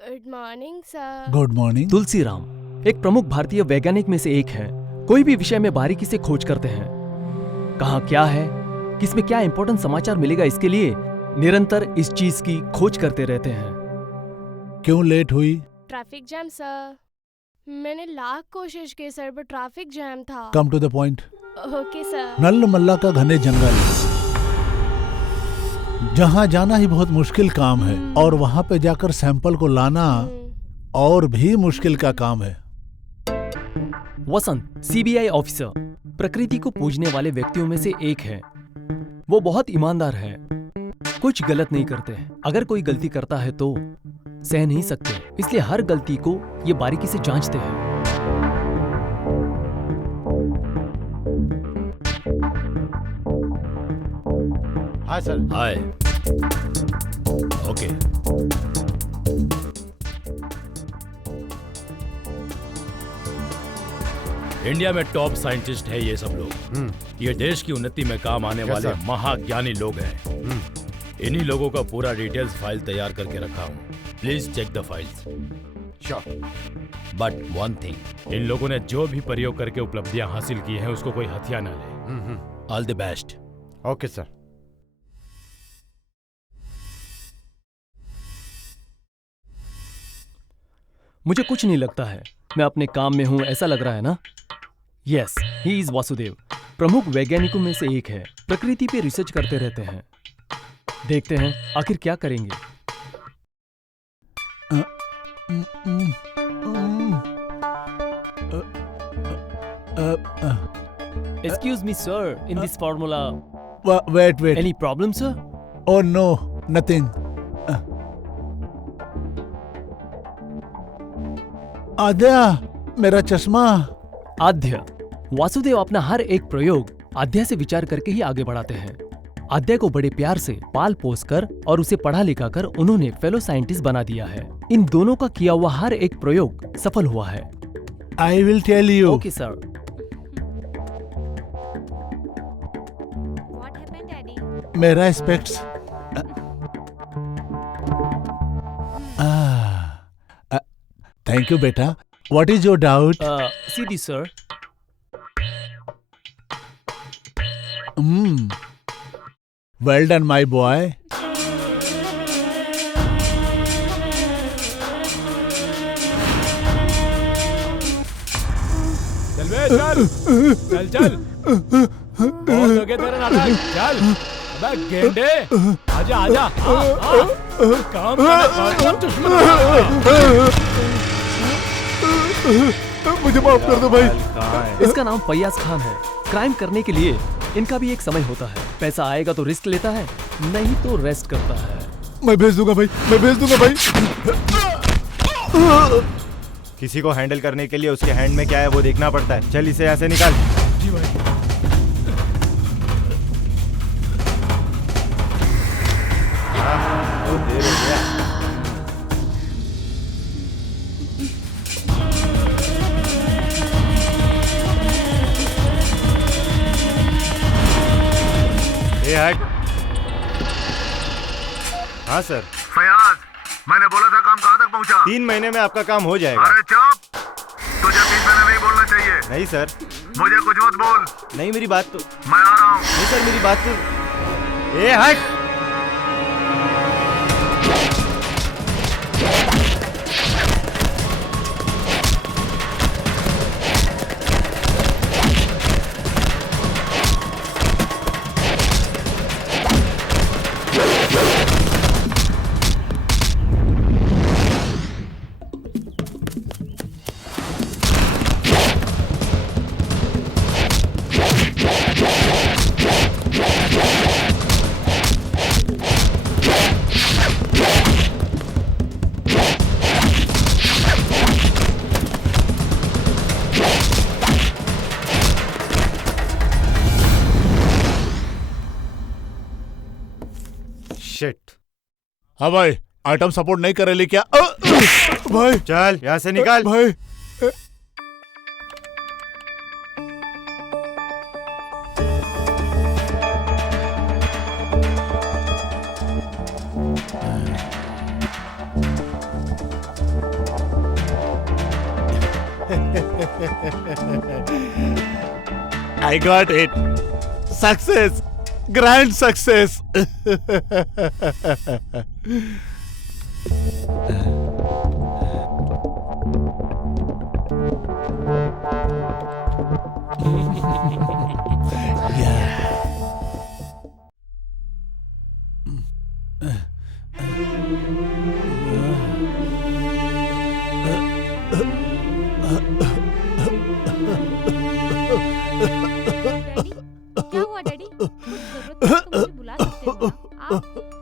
Good morning sir. Good morning. Tulsiram एक प्रमुख भारतीय वैज्ञानिक में से एक है। कोई भी विषय में बारीकी से खोज करते हैं। कहाँ क्या है, किसमें क्या इंपॉर्टेंट समाचार मिलेगा, इसके लिए निरंतर इस चीज की खोज करते रहते हैं। क्यों लेट हुई? Traffic jam sir. मैंने लाख कोशिश की सर, पर ट्रैफिक जैम था। Come to the point. Okay sir. Nallamala का घने जंगल, जहाँ जाना ही बहुत मुश्किल काम है और वहाँ पे जाकर सैंपल को लाना और भी मुश्किल का काम है। वसंत सीबीआई ऑफिसर प्रकृति को पूजने वाले व्यक्तियों में से एक है। वो बहुत ईमानदार है, कुछ गलत नहीं करते। अगर कोई गलती करता है तो सह नहीं सकते, इसलिए हर गलती को ये बारीकी से जांचते हैं। Hi sir. Hi. Okay. India में टॉप साइंटिस्ट है ये सब लोग। ये देश की उन्नति में काम आने वाले महाज्ञानी लोग हैं। इन्हीं लोगों का पूरा डिटेल्स फाइल तैयार करके रखा हूँ। Please check the files. Sure. But one thing, इन लोगों ने जो भी प्रयोग करके उपलब्धियां हासिल की हैं उसको कोई हथिया ना ले। All the best. Okay sir. मुझे कुछ नहीं लगता है, मैं अपने काम में हूं, ऐसा लग रहा है ना? Yes, he is Vasudev. प्रमुख वैज्ञानिकों में से एक है। प्रकृति पे रिसर्च करते रहते हैं। देखते हैं आखिर क्या करेंगे। Excuse me, sir. In this formula, wait. any problem, sir? Oh no, nothing. आद्या, मेरा चश्मा। आद्य। वासुदेव अपना हर एक प्रयोग आद्या से विचार करके ही आगे बढ़ाते हैं। आद्या को बड़े प्यार से पाल पोस कर और उसे पढ़ा लिखा कर उन्होंने फेलो साइंटिस्ट बना दिया है। इन दोनों का किया हुआ हर एक प्रयोग सफल हुआ है। I will tell you. Okay sir. What happened, Daddy? मेरा स्पेक्ट्स। थैंक यू बेटा। What is your doubt? Sidhi sir. Well done my boy. चल बे चल। चल चल। बहुत हो गया तेरा नाटक। चल अबे गेंडे, आजा आजा, काम करना दुश्मन। मुझे माफ कर दो भाई। इसका नाम फैयाज खान है। क्राइम करने के लिए इनका भी एक समय होता है। पैसा आएगा तो रिस्क लेता है, नहीं तो रेस्ट करता है। मैं भेज दूंगा भाई, मैं भेज दूंगा भाई। किसी को हैंडल करने के लिए उसके हैंड में क्या है वो देखना पड़ता है। चल इसे ऐसे निकाल। जी भाई। बहुत देर हो गया। ए हट। हाँ सर। फयाज, मैंने बोला था काम कहाँ तक पहुँचा? 3 महीने में आपका काम हो जाएगा। अरे चुप, तुझे 3 महीने नहीं बोलना चाहिए। नहीं सर। मुझे कुछ मत बोल, नहीं मेरी बात तो। मैं आ रहा हूँ। नहीं सर मेरी बात तो। ए हट। शिट। हाँ भाई, आइटम सपोर्ट नहीं करे क्या? भाई चल यहाँ से निकाल। भाई I got it. Success. Grand success. क्या हुआ डैडी? कुछ जरूरत है तो मुझे बुला सकते हो ना?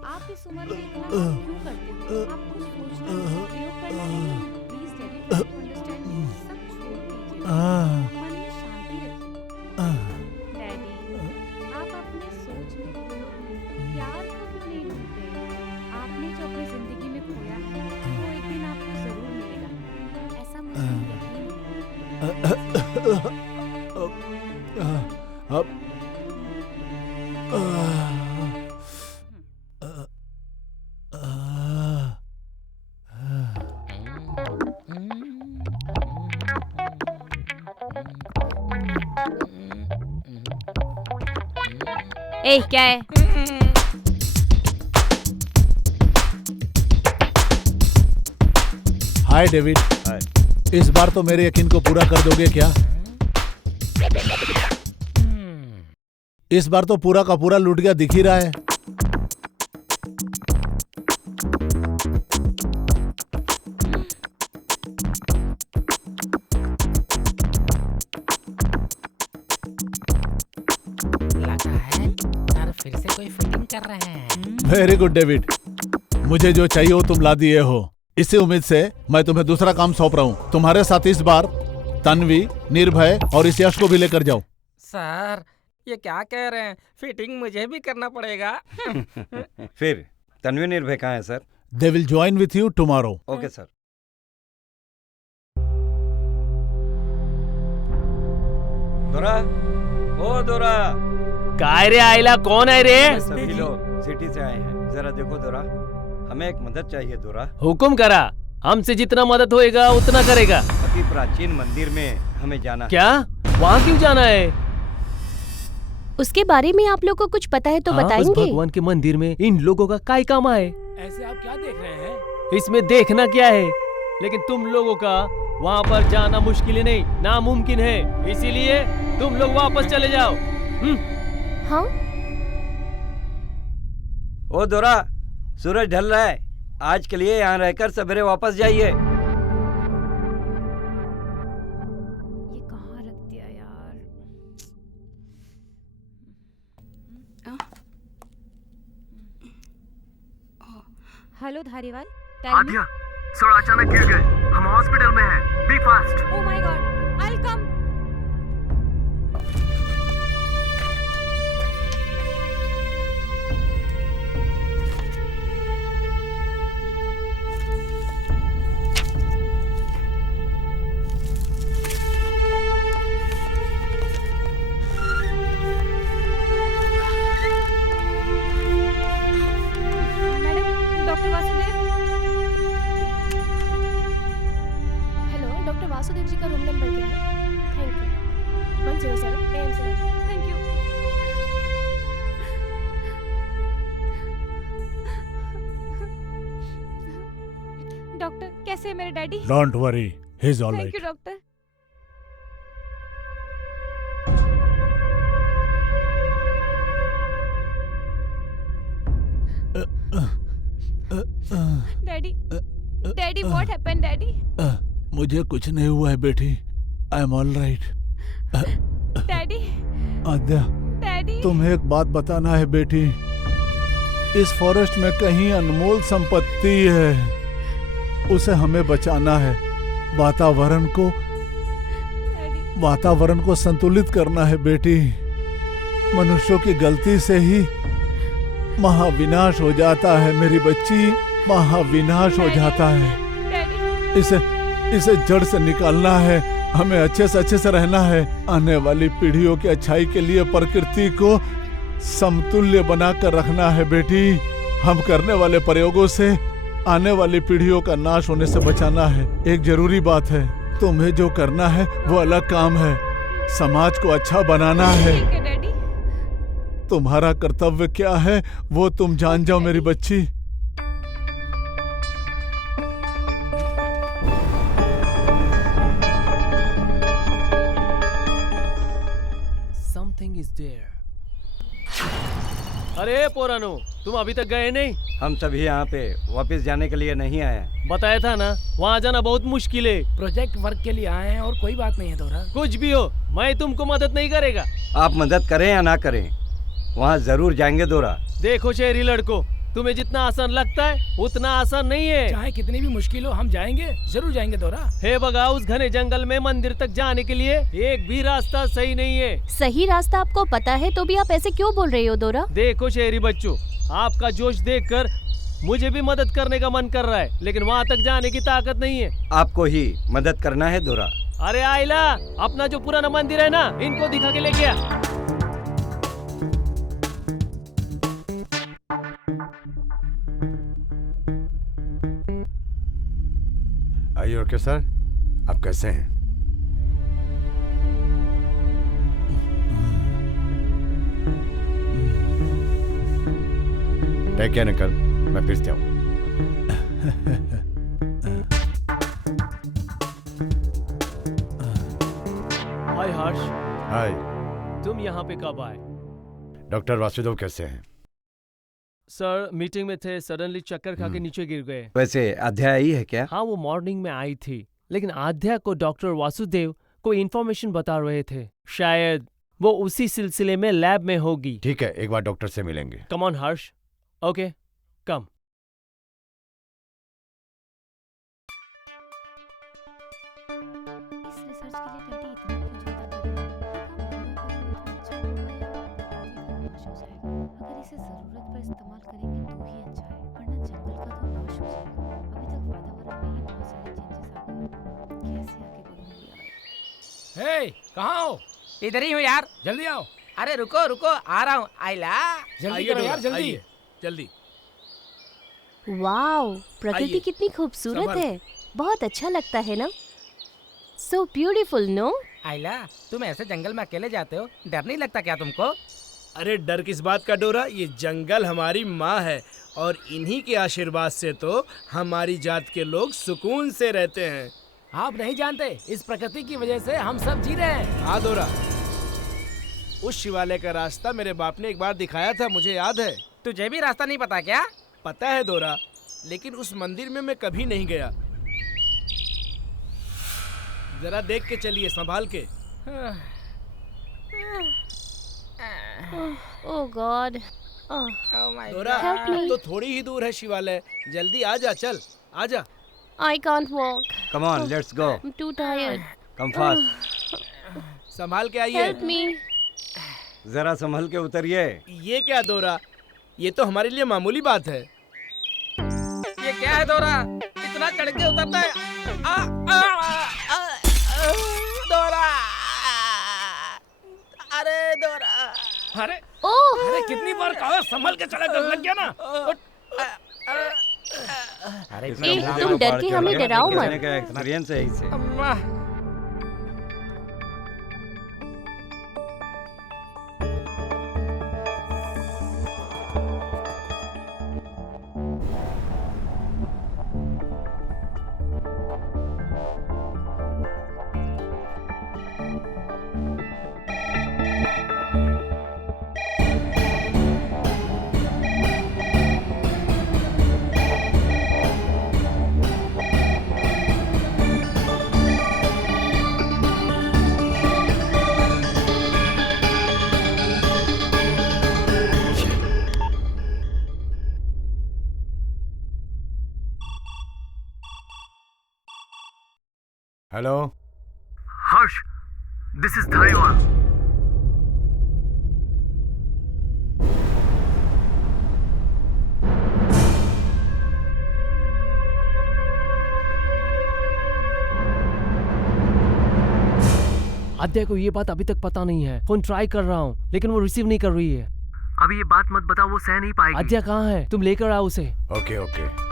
आप इस उम्र में इतना काम क्यों करते हो? आप कुछ सोचने प्रयोग करने के लिए please daddy try to understand. सब छोड़ दीजिए, मन में शांति रखिए। डैडी, आप अपने सोच में खोलो, प्यार कभी नहीं ढूंढते। आपने जो अपनी जिंदगी में खोया है वो एक दिन आपको जरूर मिलेगा, ऐसा मुझे यकीन है। ए क्या है? Hi David. हाय। इस बार तो मेरे यकीन को पूरा कर दोगे क्या? इस बार तो पूरा का पूरा लूट गया दिख ही रहा है। लगा है सर फिर से कोई फिटिंग कर रहे हैं। वेरी गुड डेविड, मुझे जो चाहिए वो तुम ला दिए हो। इसी उम्मीद से मैं तुम्हें दूसरा काम सौंप रहा हूँ। तुम्हारे साथ इस बार तन्वी, निर्भय और इस यश को भी लेकर जाओ। सर ये क्या कह रहे हैं? फिटिंग मुझे भी करना पड़ेगा। फिर तन्वी निर्भय कहाँ है sir? They will join with you tomorrow. Okay sir. दोरा, ओ दोरा। काय रे आइला, कौन है रे? सभी लोग सिटी से आए हैं, जरा देखो दोरा, हमें एक मदद चाहिए दोरा। हुकुम करा, हमसे जितना मदद होएगा उतना करेगा। अति प्राचीन मंदिर में हमें जाना है। क्या? वहाँ क्यों जाना है? उसके बारे में आप लोग को कुछ पता है तो हाँ, बताएंगे? बस भगवान के मंदिर में इन लोगों का काय काम आए? ऐसे आप क्या देख रहे हैं? इसमें देखना क्या है? लेकिन तुम लोगों का वहाँ पर जाना मुश्किल नहीं, नामुमकिन है। इसीलिए तुम लोग वापस चले जाओ। हाँ? ओ दोरा, सूरज ढल रहा है, आज के लिए यहाँ रहकर सवेरे वापस जाइए। ये कहाँ रख दिया यार? हेलो धारीवाल, आद्या, सर अचानक गिर गए। हम हॉस्पिटल में हैं। Be fast. Oh my god, I will come. Vasudev ji का रूम नंबर क्या है? Thank you. 107 AM 7। Thank you. Doctor, कैसे है मेरे daddy? Don't worry, he is all thank you right. Doctor. Daddy, daddy what happened daddy? मुझे कुछ नहीं हुआ है बेटी, I am all right. Daddy, Aadya, daddy, तुम्हें एक बात बताना है बेटी। इस फॉरेस्ट में कहीं अनमोल संपत्ति है, उसे हमें बचाना है। वातावरण को संतुलित करना है बेटी। मनुष्यों की गलती से ही महाविनाश हो जाता है मेरी बच्ची, महाविनाश हो जाता है। इसे जड़ से निकालना है। हमें अच्छे से रहना है। आने वाली पीढ़ियों की अच्छाई के लिए प्रकृति को समतुल्य बनाकर रखना है बेटी। हम करने वाले प्रयोगों से आने वाली पीढ़ियों का नाश होने से बचाना है। एक जरूरी बात है, तुम्हें जो करना है वो अलग काम है, समाज को अच्छा बनाना है। तुम्हारा कर्तव्य क्या है वो तुम जान जाओ मेरी बच्ची। Something is there. अरे पोरानो, तुम अभी तक गए नहीं? हम सभी यहाँ पे वापस जाने के लिए नहीं आए हैं। बताया था ना, वहाँ जाना बहुत मुश्किल है। प्रोजेक्ट वर्क के लिए आए हैं और कोई बात नहीं है दोरा। कुछ भी हो, मैं तुमको मदद नहीं करेगा। आप मदद करें या ना करें, वहाँ जरूर जाएंगे दोरा। देखो शहरी लड़को, तुम्हें जितना आसान लगता है उतना आसान नहीं है। चाहे कितनी भी मुश्किल हो, हम जाएंगे, जरूर जाएंगे दोरा। हे बगा, उस घने जंगल में मंदिर तक जाने के लिए एक भी रास्ता सही नहीं है। सही रास्ता आपको पता है तो भी आप ऐसे क्यों बोल रहे हो दोरा? देखो शहरी बच्चों, आपका जोश देखकर मुझे भी मदद करने का मन कर रहा है, लेकिन वहाँ तक जाने की ताकत नहीं है। आपको ही मदद करना है दोरा। अरे आइला, अपना जो पुराना मंदिर है ना, इनको दिखा के लेके आ। आइए ओके सर, आप कैसे हैं? टेक केयर निकल, मैं फिर से आऊँ। हाय हर्ष। हाय। तुम यहाँ पे कब आए? डॉक्टर वासुदेव कैसे हैं? सर मीटिंग में थे, सडनली चक्कर खा के नीचे गिर गए। वैसे आध्या आई है क्या? हाँ, वो मॉर्निंग में आई थी, लेकिन आध्या को डॉक्टर वासुदेव कोई इन्फॉर्मेशन बता रहे थे। शायद वो उसी सिलसिले में लैब में होगी। ठीक है, एक बार डॉक्टर से मिलेंगे। Come on Harsh. ओके, कम। इस रिसर्च के लिए डैडी इतना क्यों चिंता कर रहे हैं? एक काम पूरा करेंगे तो अच्छा होगा या धरती का नाश हो जाएगा। अगर इसे जरूरत पर इस्तेमाल करेंगे तो ही अच्छा है, वरना जंगल का तो नाश हो जाएगा। अभी तक वातावरण में ही बहुत सारे चेंजेस आ गए। कैसे आगे बढ़ूंगी यार? हे, कहाँ हो? इधर ही हूँ यार। जल्दी आओ। अरे रुको रुको, आ रहा हूँ। आइला, जल्दी करो यार, जल्दी जल्दी। वाओ, प्रकृति कितनी खूबसूरत है। बहुत अच्छा लगता है ना? So beautiful, no? आइला, तुम ऐसे जंगल में अकेले जाते हो, डर नहीं लगता क्या तुमको? अरे डर किस बात का डोरा, ये जंगल हमारी माँ है और इन्हीं के आशीर्वाद से तो हमारी जात के लोग सुकून से रहते हैं। आप नहीं जानते, इस प्रकृति की वजह से हम सब जी रहे हैं। हाँ डोरा, उस शिवालय का रास्ता मेरे बाप ने एक बार दिखाया था, मुझे याद है। तुझे भी रास्ता नहीं पता क्या? पता है दोरा, लेकिन उस मंदिर में मैं कभी नहीं गया। जरा देख के चलिए, संभाल के। ओह गॉड। दोरा, Help me. तो थोड़ी ही दूर है शिवालय, जल्दी आ जा, चल आ जा। I can't walk. Come on, let's go. I'm too tired. Come fast. संभाल के आइए। Help me. जरा संभल के उतरिए। ये क्या दोरा, ये तो हमारे लिए मामूली बात है। ये क्या है दोरा, इतना चढ़ के उतरता है? दोरा, अरे दोरा, अरे ओह, अरे कितनी बार कहा संभल के चला कर, लग गया ना। अरे तुम डर के हमें डराओ मत। एक्सपीरियंस है इसे। अम्मा। Hello Harsh, this is Dhariwal. Aadya को ये बात अभी तक पता नहीं है। फोन ट्राई कर रहा हूँ लेकिन वो रिसीव नहीं कर रही है। अभी ये बात मत बताओ, वो सह नहीं पाएगी। आद्या कहाँ है? तुम लेकर आओ उसे। Okay okay.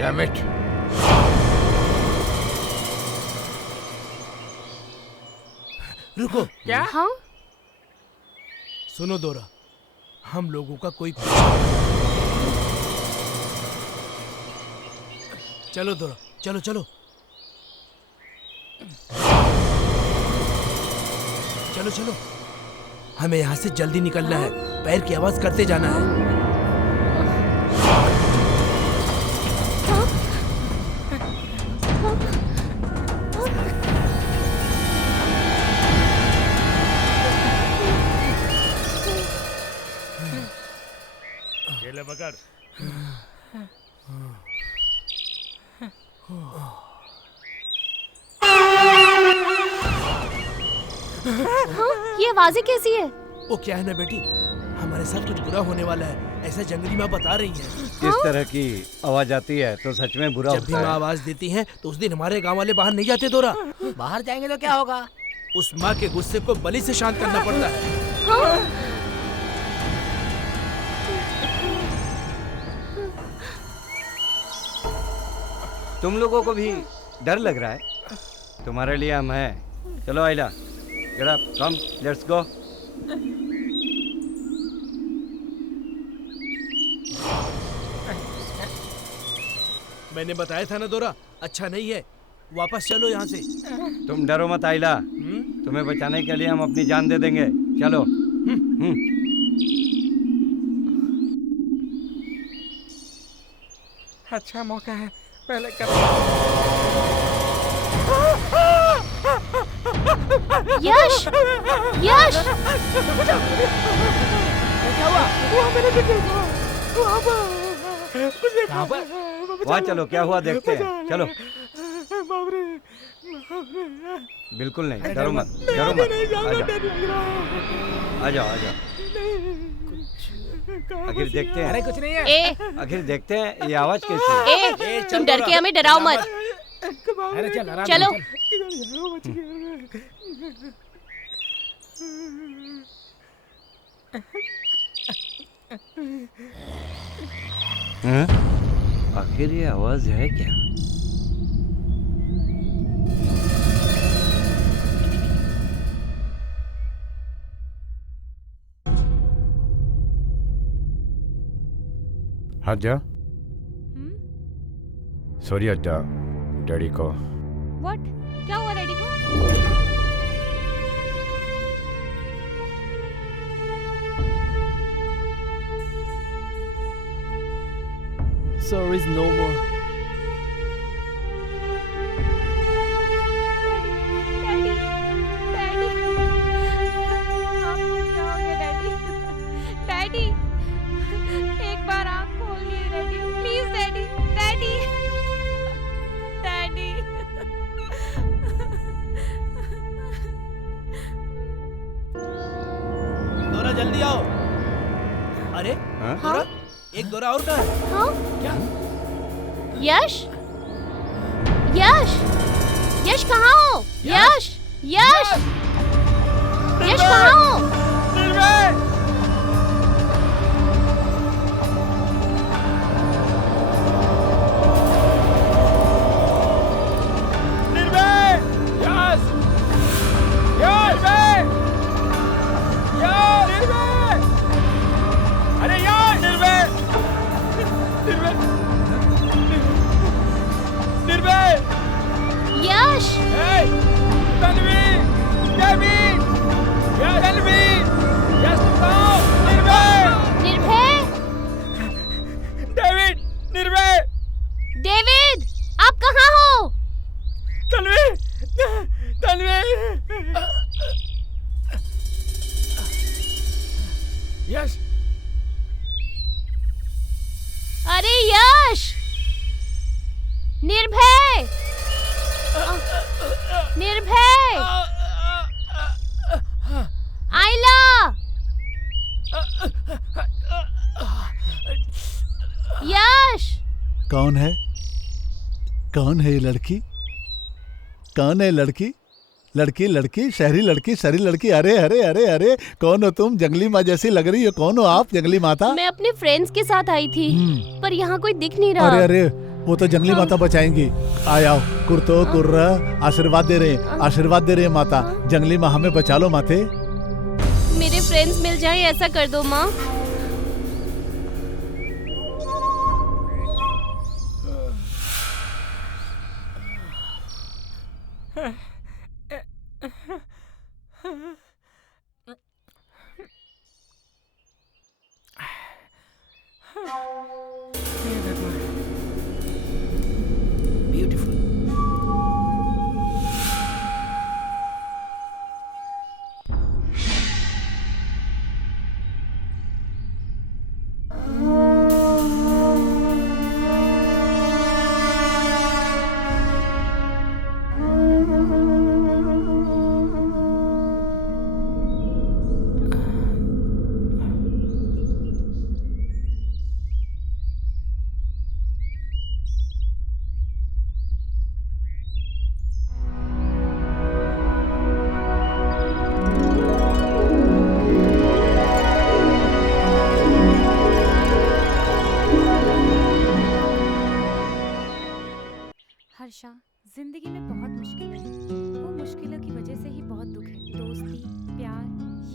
Damn it. रुको। क्या? हाँ? सुनो दोरा, हम लोगों का कोई चलो दोरा, चलो चलो चलो चलो, हमें यहाँ से जल्दी निकलना है। पैर की आवाज करते जाना है। केले पकड़। ये आवाजें कैसी है? वो क्या है ना बेटी, हमारे साथ कुछ बुरा होने वाला है, ऐसा जंगली माँ बता रही है। किस तरह की आवाज आती है तो सच में बुरा जब भी होता माँ है। आवाज देती है तो उस दिन हमारे गांव वाले बाहर नहीं जाते दोरा। बाहर जाएंगे तो क्या होगा? उस माँ के गुस्से को बलि से शांत करना पड़ता है। तुम लोगों को भी डर लग रहा है? तुम्हारे लिए हम हैं। चलो आइला, get up, come, let's go. मैंने बताया था ना दोरा, अच्छा नहीं है, वापस चलो यहाँ से। तुम डरो मत आइला, तुम्हें बचाने के लिए हम अपनी जान दे देंगे। चलो। अच्छा मौका है, पहले कर। यश! यश! क्या हुआ? वहाँ चलो, क्या हुआ देखते हैं। चलो। बिल्कुल नहीं, डरो मत, डरो मत। आ जाओ, आ जाओ। आखिर देखते हैं। अरे कुछ नहीं है। आखिर देखते हैं ये आवाज कैसी है। तुम डर के हमें डराओ मत। अरे चल, आराम से चलो। चल। किधर जा बच गया। हाँ? आखिर ये आवाज है क्या? हजा सॉरी अड्डा डैडी को। व्हाट? क्या हुआ डैडी को? Sir is no more. Daddy, daddy, आपको क्या हो गया डैडी? डैडी, एक बार आँख खोलिए daddy, please daddy, daddy, daddy. दोरा जल्दी आओ। अरे हाँ? दोरा, एक दोरा और कहाँ है? हाँ? क्या? यश, यश, यश कहाँ हो? यश, यश, यश कहाँ हो? यश, निर्भय, डेविड, आप कहाँ हो? यश, अरे यश, निर्भय, निर्भय, आइला, यश। कौन है? कौन है ये लड़की? कौन है लड़की? लड़की लड़की शहरी लड़की शहरी लड़की। अरे अरे अरे अरे, कौन हो तुम? जंगली माँ जैसी लग रही हो। कौन हो आप? जंगली माता? मैं अपने फ्रेंड्स के साथ आई थी, पर यहाँ कोई दिख नहीं रहा। अरे अरे, वो तो जंगली माता बचाएंगी। आओ, कुर्तो कुर्रा, आशीर्वाद दे रहे हैं, आशीर्वाद दे रहे हैं माता। जंगली माँ हमें बचा लो माते। मेरे फ्रेंड्स मिल जाए ऐसा कर दो माँ। ब्यूटीफुल। हर्षा, जिंदगी में बहुत मुश्किल है। वो मुश्किलों की वजह से ही बहुत दुख है। दोस्ती, प्यार,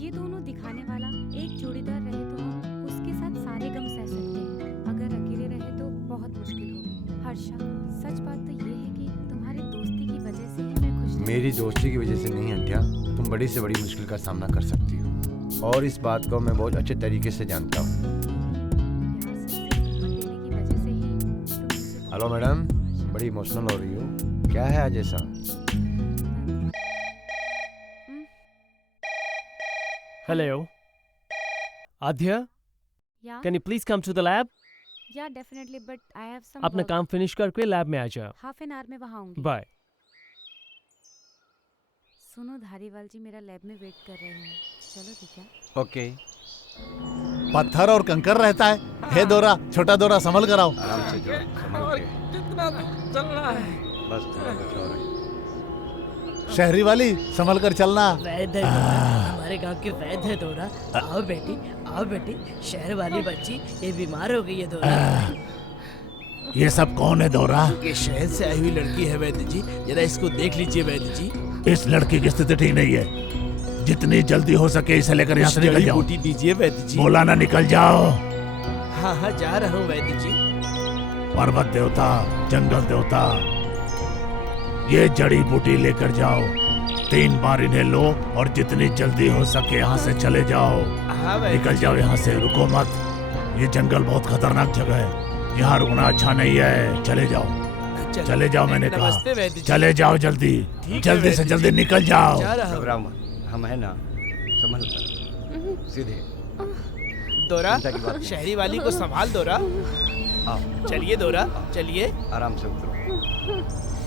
ये दोनों दिखाने वाला एक जोड़ीदार रहे तो हम उसके साथ सारे गम सह सकते हैं। अगर अकेले रहे तो बहुत मुश्किल होगी। हर्षा, सच बात तो ये है कि तुम्हारी दोस्ती की वजह से ही मैं खुश रहती मेरी दोस्ती की वजह से नहीं अंत्या, तुम बड़ी से बड़ी मुश्किल का सामना कर सकती हो, और इस बात को मैं बहुत अच्छे तरीके से जानता हूँ। हेलो मैडम, बड़ी इमोशनल हो रही हो, क्या है आज ऐसा? Hello Aadya, Yeah? Can you please come to the lab? Yeah, definitely, but I have some अपना work. काम फिनिश करके लैब में आ जाओ। हाफ एन आवर में वहाँ आऊंगी। बाय। सुनो, धारीवाल जी मेरा लैब में वेट कर रहे हैं। चलो ठीक है। ओके। पत्थर और कंकर रहता है। हे दोरा, छोटा दोरा, संभल कर आओ। आराम से जाओ, संभल के। कितना दूर चलना है? बस थोड़ा कुछ और है। शहरी वाली संभल कर चलना। वैद है डोरा, हमारे गांव के वैद है डोरा। आओ बेटी, शहर वाली बच्ची ये बीमार हो गई है डोरा। ये सब कौन है दोरा? ये शहर से आई हुई लड़की है वैद्य जी, जरा इसको देख लीजिए वैद्य जी। इस लड़की की स्थिति ठीक नहीं है, जितनी जल्दी हो सके इसे लेकर यहाँ से निकल जाओ। बूटी दीजिए वैद्य जी। बोला ना निकल जाओ। हाँ जा रहा हूँ वैद्य जी। पर्वत देवता, जंगल देवता, ये जड़ी बूटी लेकर जाओ, 3 बार इन्हें लो और जितनी जल्दी हो सके यहाँ से चले जाओ। निकल जाओ यहाँ से, रुको मत। ये जंगल बहुत खतरनाक जगह है, यहाँ रुकना अच्छा नहीं है। चले जाओ, चले जाओ, मैंने कहा चले जाओ जल्दी, जल्दी से जल्दी निकल जाओ। घबराओ मत, हम है ना, संभल कर सीधे। दोरा, शहरी वाली को संभाल दोरा। चलिए दोरा, चलिए। आराम से उतरो।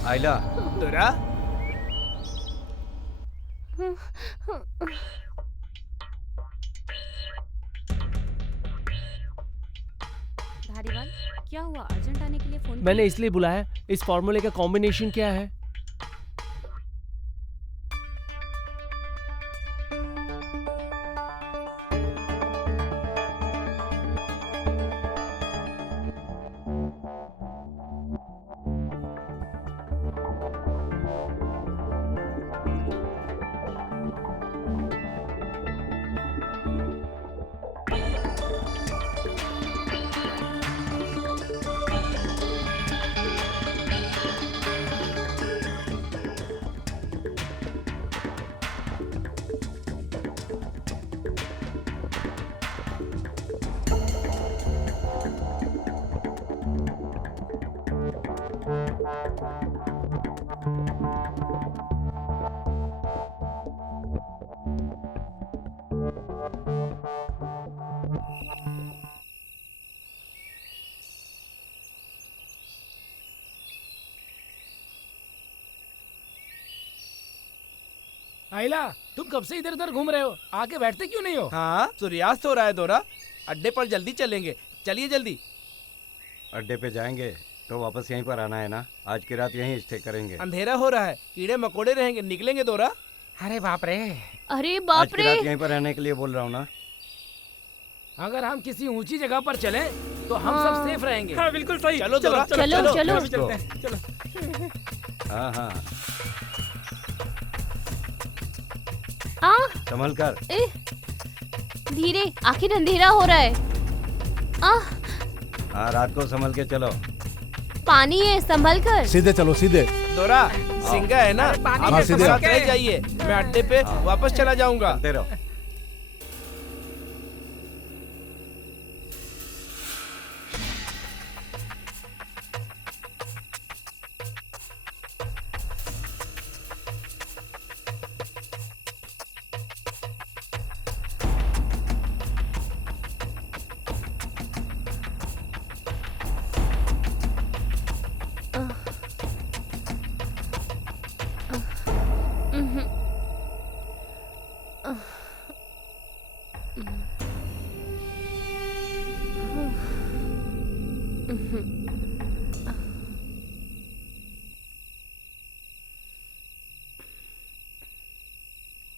आइला। दोरा। धारीवाल, क्या हुआ? अर्जेंट आने के लिए फोन मैंने इसलिए बुलाया, इस फॉर्मूले का कॉम्बिनेशन क्या है? आइला, तुम कब से इधर उधर घूम रहे हो? आके बैठते क्यों नहीं हो? हाँ, सूर्यास्त हो रहा है दोरा, अड्डे पर जल्दी चलेंगे। चलिए जल्दी। अड्डे पे जाएंगे तो वापस यहीं पर आना है ना? आज की रात यहीं स्टे करेंगे। अंधेरा हो रहा है, कीड़े मकोड़े रहेंगे, निकलेंगे दोरा। अरे बाप रे, अरे बाप आज की रात यहीं पर रहने के लिए बोल रहा हूँ ना। अगर हम किसी ऊंची जगह पर चलें तो हम सब सेफ रहेंगे। हाँ बिल्कुल सही। चलो दोरा, चलो। हाँ हाँ, संभल कर। धीरे, आखिर अंधेरा हो रहा है। हाँ, रात को संभल के चलो। पानी है, संभल कर। सीधे चलो, सीधे। दोरा, सिंगा है ना, आप सीधे साथ रह जाइए, मैं अड्डे पे वापस चला जाऊंगा। चलते रहो।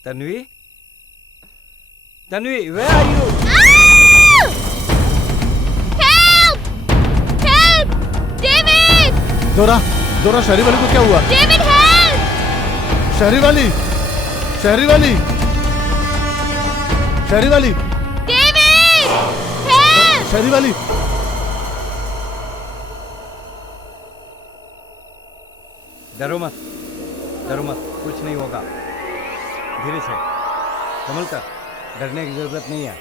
Tanvi, Tanvi, where are you? Help! Help! David! दोरा, दोरा, शहरी वाली को क्या हुआ? David, help! शहरी वाली, शहरी वाली, शहरी वाली। David! Help! शहरी वाली। डरो मत, डरो मत, कुछ नहीं होगा। धीरे से, संभल कर, डरने की जरूरत नहीं है।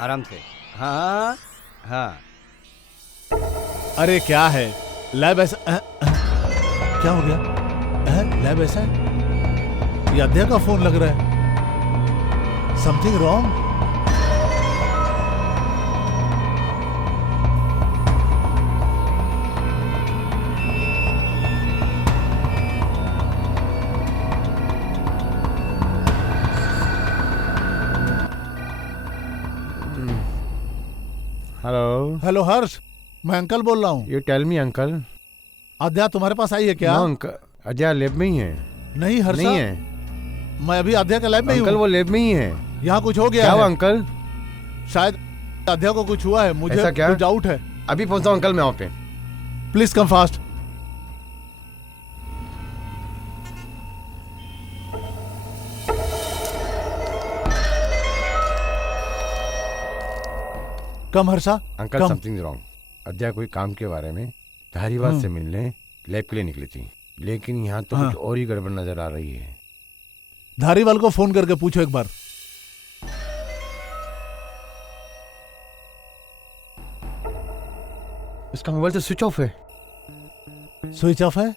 आराम से। हाँ हाँ। अरे क्या है? लैब ऐसा क्या हो गया? लैब ऐसा है? ये अध्यय का फोन लग रहा है। Something wrong? Hello. Hello Harsh, मैं अंकल बोल रहा हूँ। You tell me uncle. Aadya तुम्हारे पास आई है क्या? नो अंकल, अजय लैब में ही है। नहीं हर्षा, नहीं है। मैं अभी आध्या के लैब में ही हूँ। अंकल वो लैब में ही है। यहाँ कुछ हो गया क्या है। हुआ अंकल? शायद आध्या को कुछ हुआ है, मुझे ऐसा क्या? कुछ डाउट है। अभी पहुंचता हूँ अंकल मैं वहाँ पे। Please come fast. Come Harsha. Uncle come. Something wrong. Aadya कोई काम के बारे में धारीवाल से मिलने लैब के लिए निकली थी, लेकिन यहाँ तो कुछ और ही गड़बड़ नजर आ रही है। धारीवाल को फोन करके पूछो एक बार। इसका मोबाइल तो स्विच ऑफ है। स्विच ऑफ है?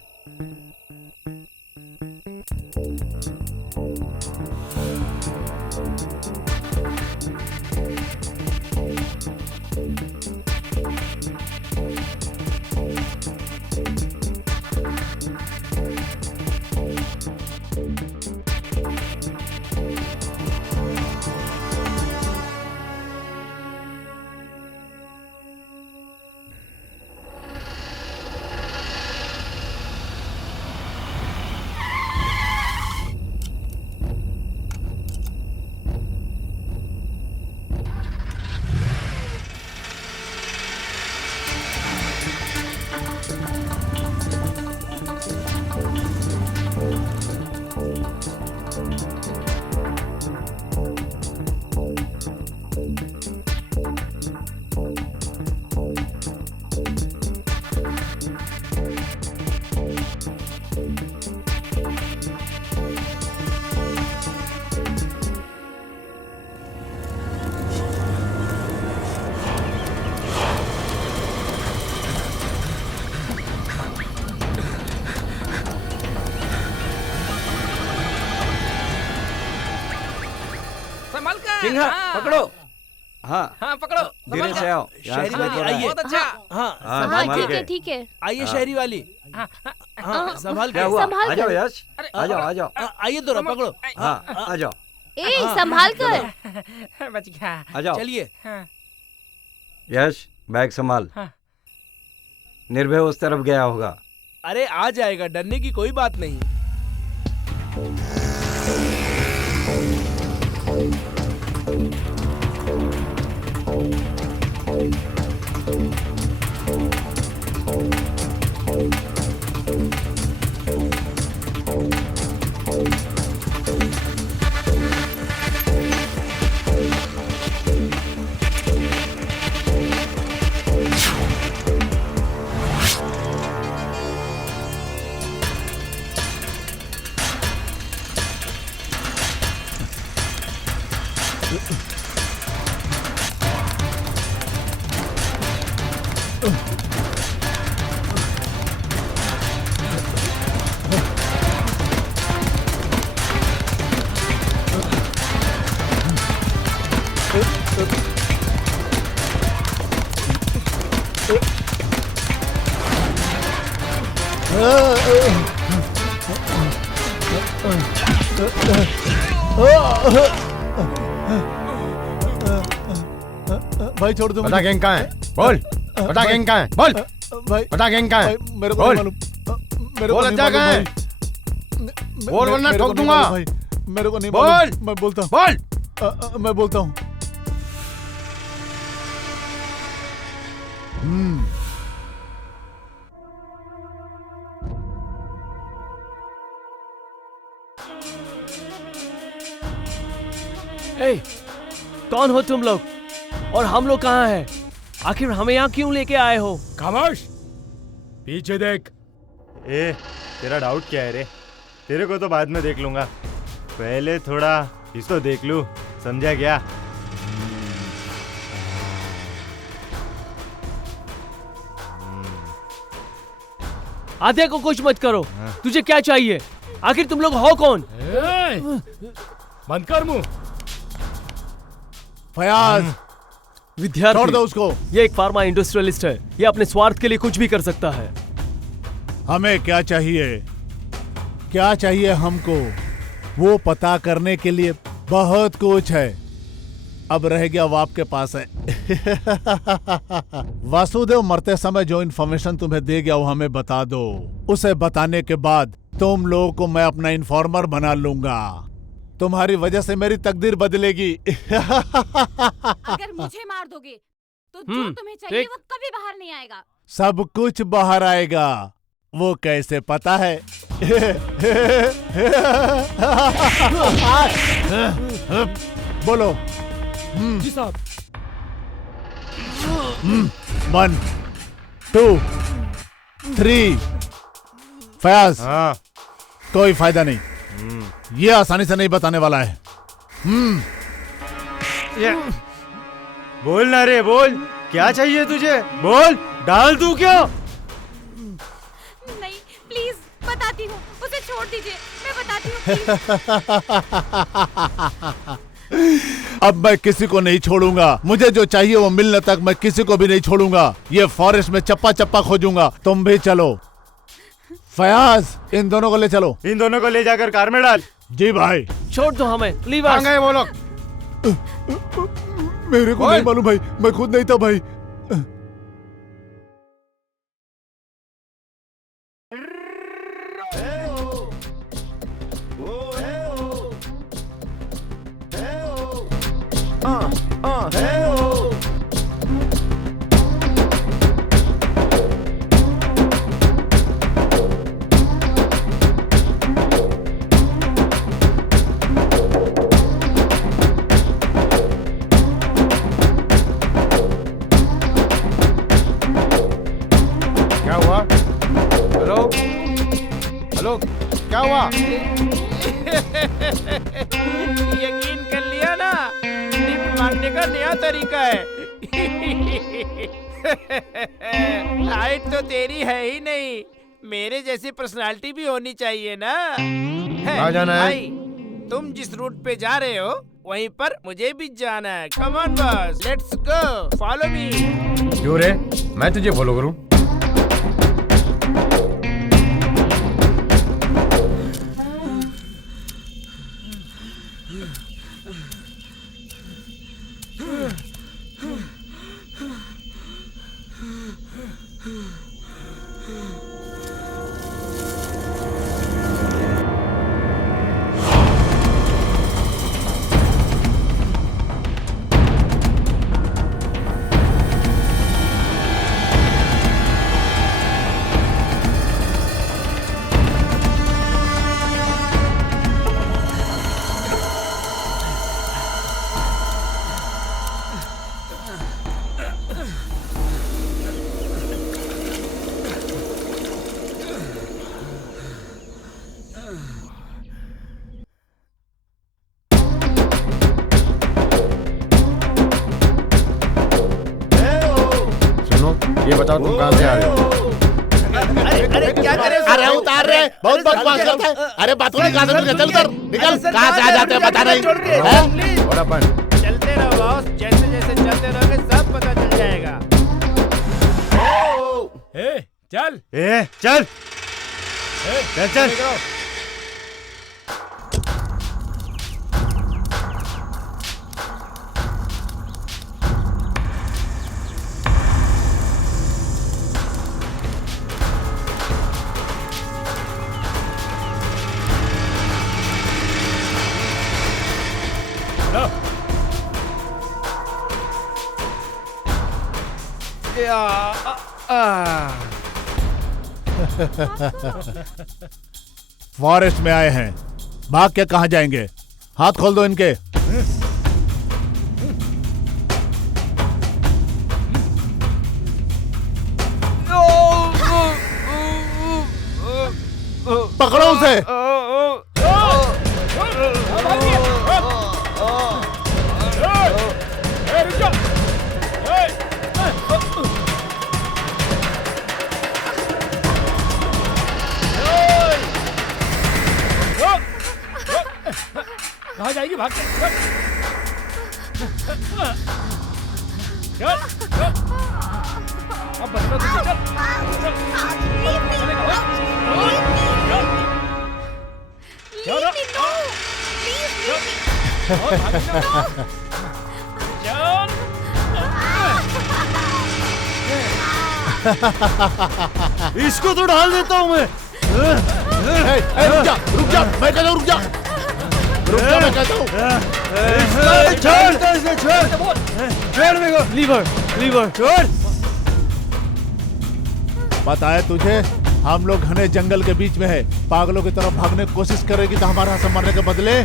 सिंघा पकड़ो। हाँ हाँ पकड़ो। धीरे से आओ। शहरी वाली आइए। बहुत अच्छा। हाँ हाँ ठीक है ठीक है। आइए शहरी वाली। हाँ संभाल क्या के। हुआ? संभाल आ जाओ कर। यश, आ जाओ आ जाओ। आइए दोरा पकड़ो। हाँ आ जाओ ए संभाल कर। बच गया। आ जाओ। चलिए। यश बैग संभाल। निर्भय उस तरफ गया होगा। अरे आ जाएगा, डरने की कोई बात नहीं। भाई छोड़ दो। बता गैंग कहाँ है? बोल। बता गैंग कहाँ है? बोल। भाई बता गैंग कहाँ है? मेरे को बोल। नहीं मालूम। मेरे को बोल नहीं अच्छा कहाँ है? मालूम भाई। बोल वरना मेरे को ठोक नहीं दूंगा। मालूम भाई। मेरे को नहीं बोल। मालूम। मैं बोलता हूँ। बोल। मैं बोलता हूँ। ए, कौन हो तुम लोग और हम लोग कहाँ हैं? आखिर हमें यहाँ क्यों लेके आए हो? खामोश, पीछे देख। ए, तेरा डाउट क्या है रे? तेरे को तो बाद में देख लूंगा, पहले थोड़ा इसको देख लूं, समझा क्या? आध्या को कुछ मत करो। तुझे क्या चाहिए? आखिर तुम लोग हो कौन? बंद कर मुंह। फयाज, विद्यार्थी, छोड़ दो उसको। ये एक फार्मा इंडस्ट्रियलिस्ट है। ये अपने स्वार्थ के लिए कुछ भी कर सकता है। हमें क्या चाहिए? क्या चाहिए हमको? वो पता करने के लिए बहुत कुछ है। अब रह गया वो आपके पास है। वासुदेव मरते समय जो इन्फॉर्मेशन तुम्हें दे गया वो हमें बता दो। उसे बताने के बाद तुम लोगों को मैं अपना इन्फॉर्मर बना लूंगा। तुम्हारी वजह से मेरी तकदीर बदलेगी। अगर मुझे मार दोगे तो जो तुम्हें चाहिए वो कभी बाहर नहीं आएगा। सब कुछ बाहर आएगा। वो कैसे पता है? बोलो। जी साहब। 1 2 3। फयाज। हाँ। कोई फायदा नहीं, ये आसानी से नहीं बताने वाला है। बोल ना रे, बोल, क्या चाहिए तुझे? बोल, डाल दूं क्या? नहीं प्लीज, बताती हूँ, उसे छोड़ दीजिए, मैं बताती हूँ प्लीज। अब मैं किसी को नहीं छोड़ूंगा। मुझे जो चाहिए वो मिलने तक मैं किसी को भी नहीं छोड़ूंगा। ये फॉरेस्ट में चप्पा चप्पा खोजूंगा। तुम भी चलो। फयाज, इन दोनों को ले चलो। इन दोनों को ले जाकर कार में डाल। जी भाई। छोड़ दो हमें, लीव अस। कहाँ गए वो लोग? मेरे को नहीं मालूम भाई, मैं खुद नहीं था भाई। क्या हुआ? हेलो हेलो, क्या हुआ? यकीन कर लिया ना, टिप मारने का नया तरीका है। हाइट तो तेरी है ही नहीं, मेरे जैसी पर्सनालिटी भी होनी चाहिए ना। कहाँ जाना है? भाई, तुम जिस रूट पे जा रहे हो वहीं पर मुझे भी जाना है। Come on boss, let's go, follow me. क्यों रे, मैं तुझे फॉलो करूं? ये बताओ तुम कहाँ से आ रहे हो? अरे क्या करे? अरे उतार रहे, बहुत बकवास करता है। अरे बातों ने कहा था चल उधर निकल। कहाँ से आ जाते हैं पता नहीं। चलते रहो बॉस, जैसे जैसे चलते रहोगे सब पता चल जाएगा। चल चल चल चल। फॉरेस्ट में आए हैं, भाग के कहाँ जाएंगे? हाथ खोल दो इनके। पकड़ो उसे। कहाँ जाएगी? भाग के अब बचना तो इसको तो डाल देता हूँ मैं। रुक जा, मैं कहता हूँ रुक जा, मैं कहता हूँ। लीवर छोड़। पता है तुझे, हम लोग घने जंगल के बीच में है, पागलों की तरफ भागने की कोशिश करेगी तो हमारे हाथ से मरने के बदले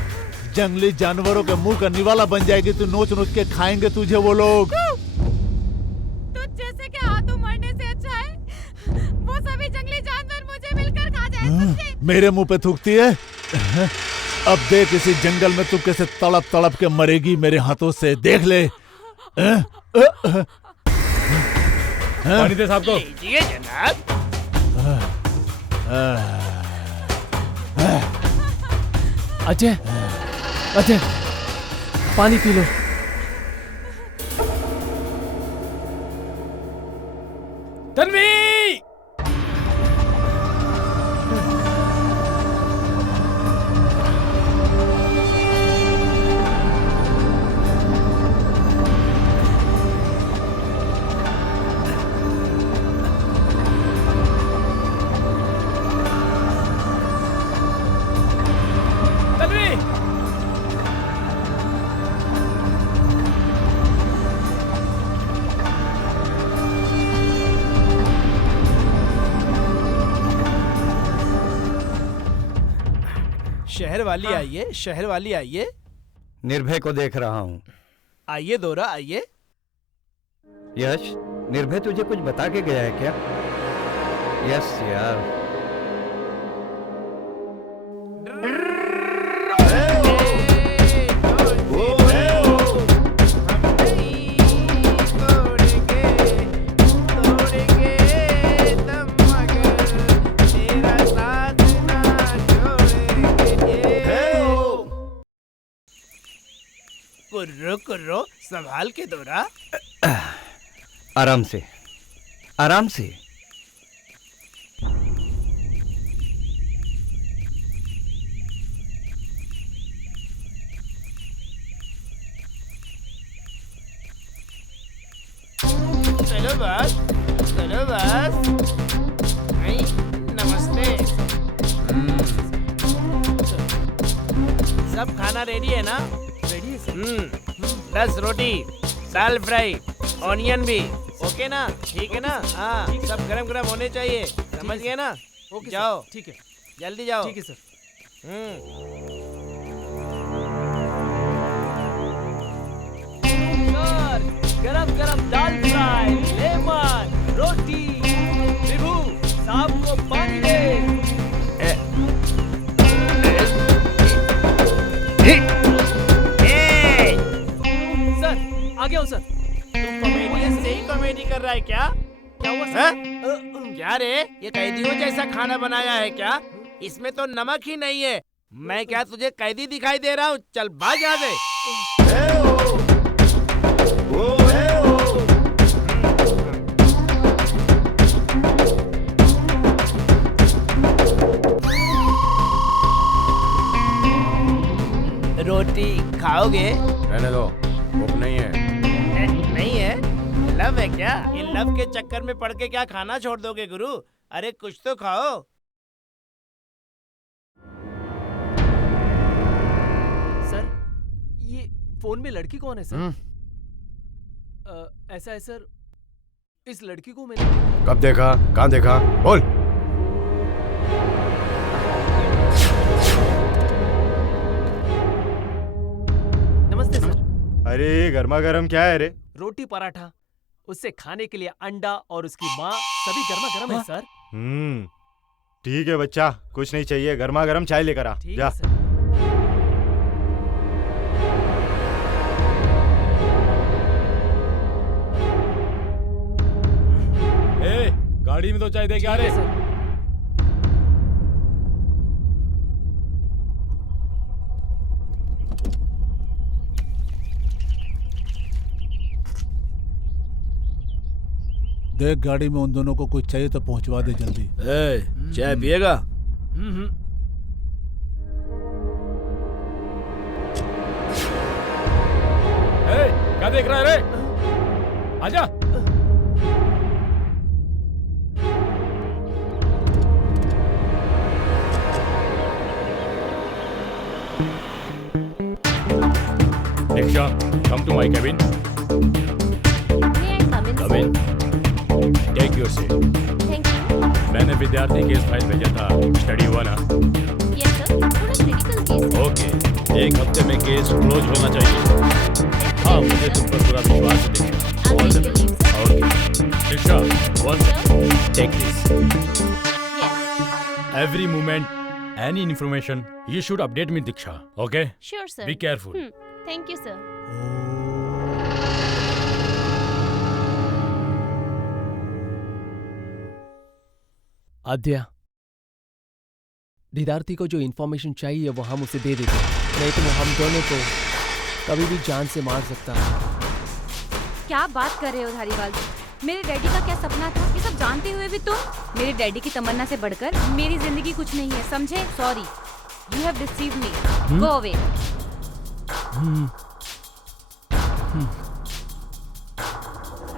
जंगली जानवरों के मुंह का निवाला बन जाएगी। तू नोच नोच के खाएंगे तुझे वो लोग। तुझ जैसे के हाथों मरने से अच्छा है वो सभी जंगली जानवर मुझे मिलकर खा जाए। मेरे मुंह पे थूकती है। अब देख इसी जंगल में तू कैसे तड़प तड़प के मरेगी मेरे हाथों से, देख ले। पानी दे साहब को। लीजिए जनाब। अजय, अजय, पानी पी लो। तन्वी! शहर वाली आइए, शहर वाली आइए। निर्भय को देख रहा हूँ। आइए दोरा आइए। यश, निर्भय तुझे कुछ बता के गया है क्या? यस यार। कुर्रो कुर्रो, संभाल के दोरा। आराम से, आराम से। चलो बस, चलो बस। नमस्ते। सब खाना रेडी है ना? रेडी है सर। 10 रोटी, दाल फ्राई, ऑनियन भी, ओके ना? ठीक है ना? हाँ, सब गरम गरम होने चाहिए, समझ गए ना? ओके जाओ, ठीक है, जल्दी जाओ। ठीक है सर। सर, गरम गरम दाल फ्राई, लेमन, रोटी, विभू, साहब को पानी दे। सर, आ गया हूँ सर। तू कॉमेडियन से ही कॉमेडी कर रहा है क्या? क्या हुआ सर? क्या रे, ये कैदियों जैसा खाना बनाया है क्या? इसमें तो नमक ही नहीं है। मैं क्या तुझे कैदी दिखाई दे रहा हूँ? चल भाग यहाँ से। रोटी खाओगे? रहने दो, भूख नहीं है। नहीं है? लव है क्या? ये लव के चक्कर में पड़ के क्या खाना छोड़ दोगे गुरु? अरे कुछ तो खाओ। सर, ये फोन में लड़की कौन है सर? ऐसा है सर, इस लड़की को मैंने कब देखा, कहाँ देखा, बोल। नमस्ते सर। अरे गर्मा गर्म क्या है रे? रोटी पराठा, उससे खाने के लिए अंडा और उसकी माँ, सभी गर्मा गर्म है सर। ठीक है बच्चा, कुछ नहीं चाहिए, गर्मा गर्म चाय लेकर आ। जा। गाड़ी में तो चाय दे क्या रे? देख गाड़ी में उन दोनों को कुछ चाहिए तो पहुंचवा दे जल्दी। चाय पिएगा? क्या देख रहा है रे? आजा। दीक्षा, come to my cabin. May I come in, Come in. Take your seat. Thank you. मैंने विद्यार्थी केस फाइल भेजा था, स्टडी हुआ ना? Yes sir, थोड़ा क्रिटिकल केस है। ओके, एक हफ्ते में केस क्लोज होना चाहिए। हाँ, मुझे तुम पर पूरा विश्वास है Diksha. All the best. Okay, Diksha, one second, take this. Every moment, any information, you should update me, Diksha. Okay? Sure sir. Be careful. Thank you sir. आद्या, दीदारती को जो इन्फॉर्मेशन चाहिए वो हम उसे दे देते, नहीं तो वो हम दोनों को कभी भी जान से मार सकता है। क्या बात कर रहे हो धारीवाल जी? मेरे डैडी का क्या सपना था, ये सब जानते हुए भी तुम? मेरे डैडी की तमन्ना से बढ़कर मेरी जिंदगी कुछ नहीं है, समझे? Sorry, you have deceived me, go away.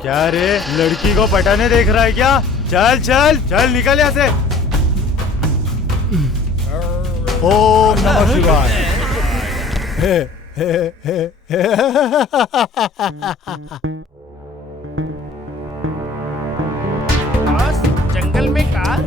क्या रे, लड़की को पटाने देख रहा है क्या? चल चल चल, निकल यहाँ से। ओम नमः शिवाय। हे हे हे हे। बॉस, जंगल में कार?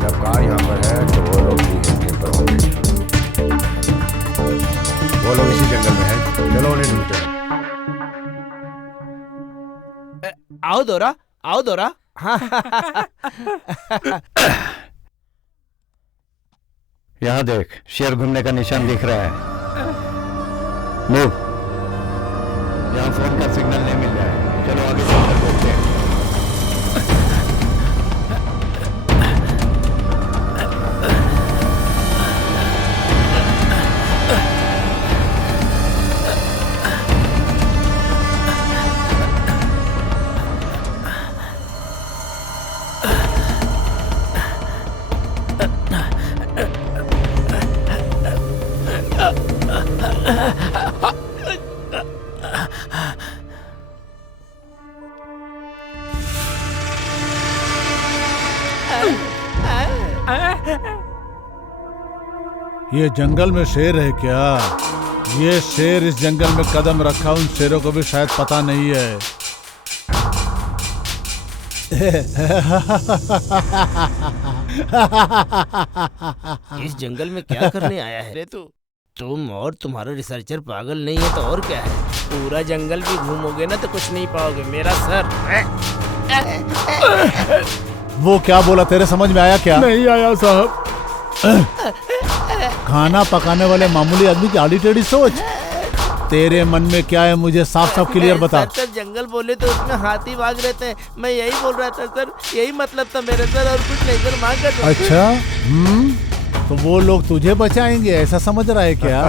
जब कार यहाँ पर है तो वो लोग भी इनके पर होंगे। वो लोग इसी जंगल में हैं, चलो उन्हें ढूंढते हैं। आओ दोरा, आओ दोरा। यहाँ देख, शेर घूमने का निशान दिख रहा है। मूव। यहाँ फोन का सिग्नल नहीं मिल रहा है, चलो आगे चलकर देखते हैं। ये जंगल में शेर है क्या? ये शेर इस जंगल में कदम रखा उन शेरों को भी शायद पता नहीं है। इस जंगल में क्या करने आया है रे तू? तुम और तुम्हारा रिसर्चर पागल नहीं है तो और क्या है? पूरा जंगल भी घूमोगे ना तो कुछ नहीं पाओगे, मेरा सर। वो क्या बोला, तेरे समझ में आया क्या? नहीं आया साहब। खाना पकाने वाले मामूली आदमी की आड़ी टेढ़ी सोच। तेरे मन में क्या है मुझे साफ साफ क्लियर बता। सर जंगल बोले तो उसमें हाथी भाग रहते हैं, मैं यही बोल रहा था सर, यही मतलब था मेरे सर, और कुछ नहीं सर, मांग कर। अच्छा, तो वो लोग तुझे बचाएंगे ऐसा समझ रहा है क्या?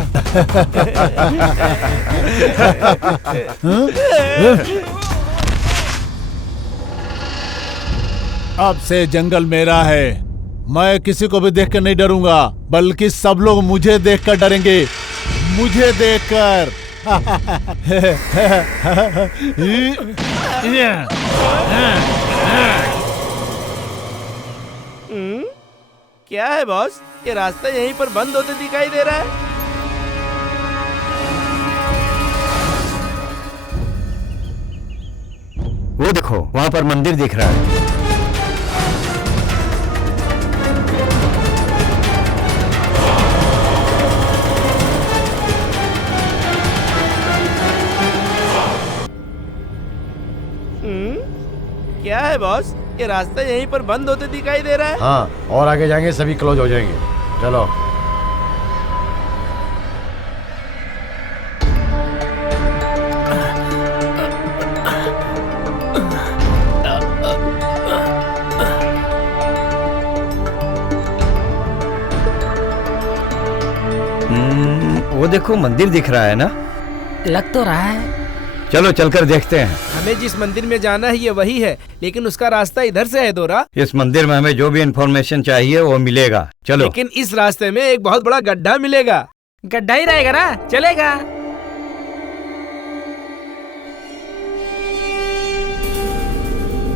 अब से जंगल मेरा है, मैं किसी को भी देख कर नहीं डरूंगा, बल्कि सब लोग मुझे देखकर डरेंगे, मुझे देखकर। क्या है बॉस, ये रास्ता यहीं पर बंद होते दिखाई दे रहा है। वो देखो, वहां पर मंदिर दिख रहा है। क्या है बॉस, ये रास्ता यहीं पर बंद होते दिखाई दे रहा है। हाँ, और आगे जाएंगे सभी क्लोज हो जाएंगे, चलो। वो देखो, मंदिर दिख रहा है ना? लग तो रहा है। चलो चलकर देखते हैं। हमें जिस मंदिर में जाना है ये वही है, लेकिन उसका रास्ता इधर से है दोरा। इस मंदिर में हमें जो भी इंफॉर्मेशन चाहिए वो मिलेगा, चलो। लेकिन इस रास्ते में एक बहुत बड़ा गड्ढा मिलेगा। गड्ढा ही रहेगा ना, चलेगा।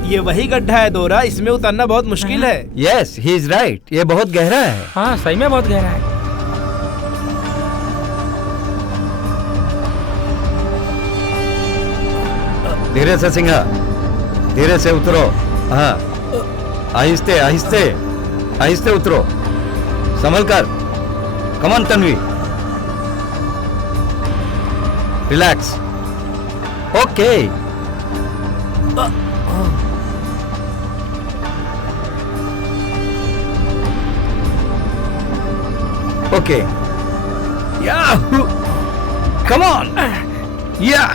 ये वही गड्ढा है दोरा, इसमें उतरना बहुत मुश्किल है। यस ही इज राइट, ये बहुत गहरा है। हाँ सही में बहुत गहरा है। धीरे से सिंघा, धीरे से उतरो। हाँ आहिस्ते आहिस्ते आहिस्ते उतरो, संभल कर। Come on Tanvi, relax. Okay okay, yahoo, come on, yeah.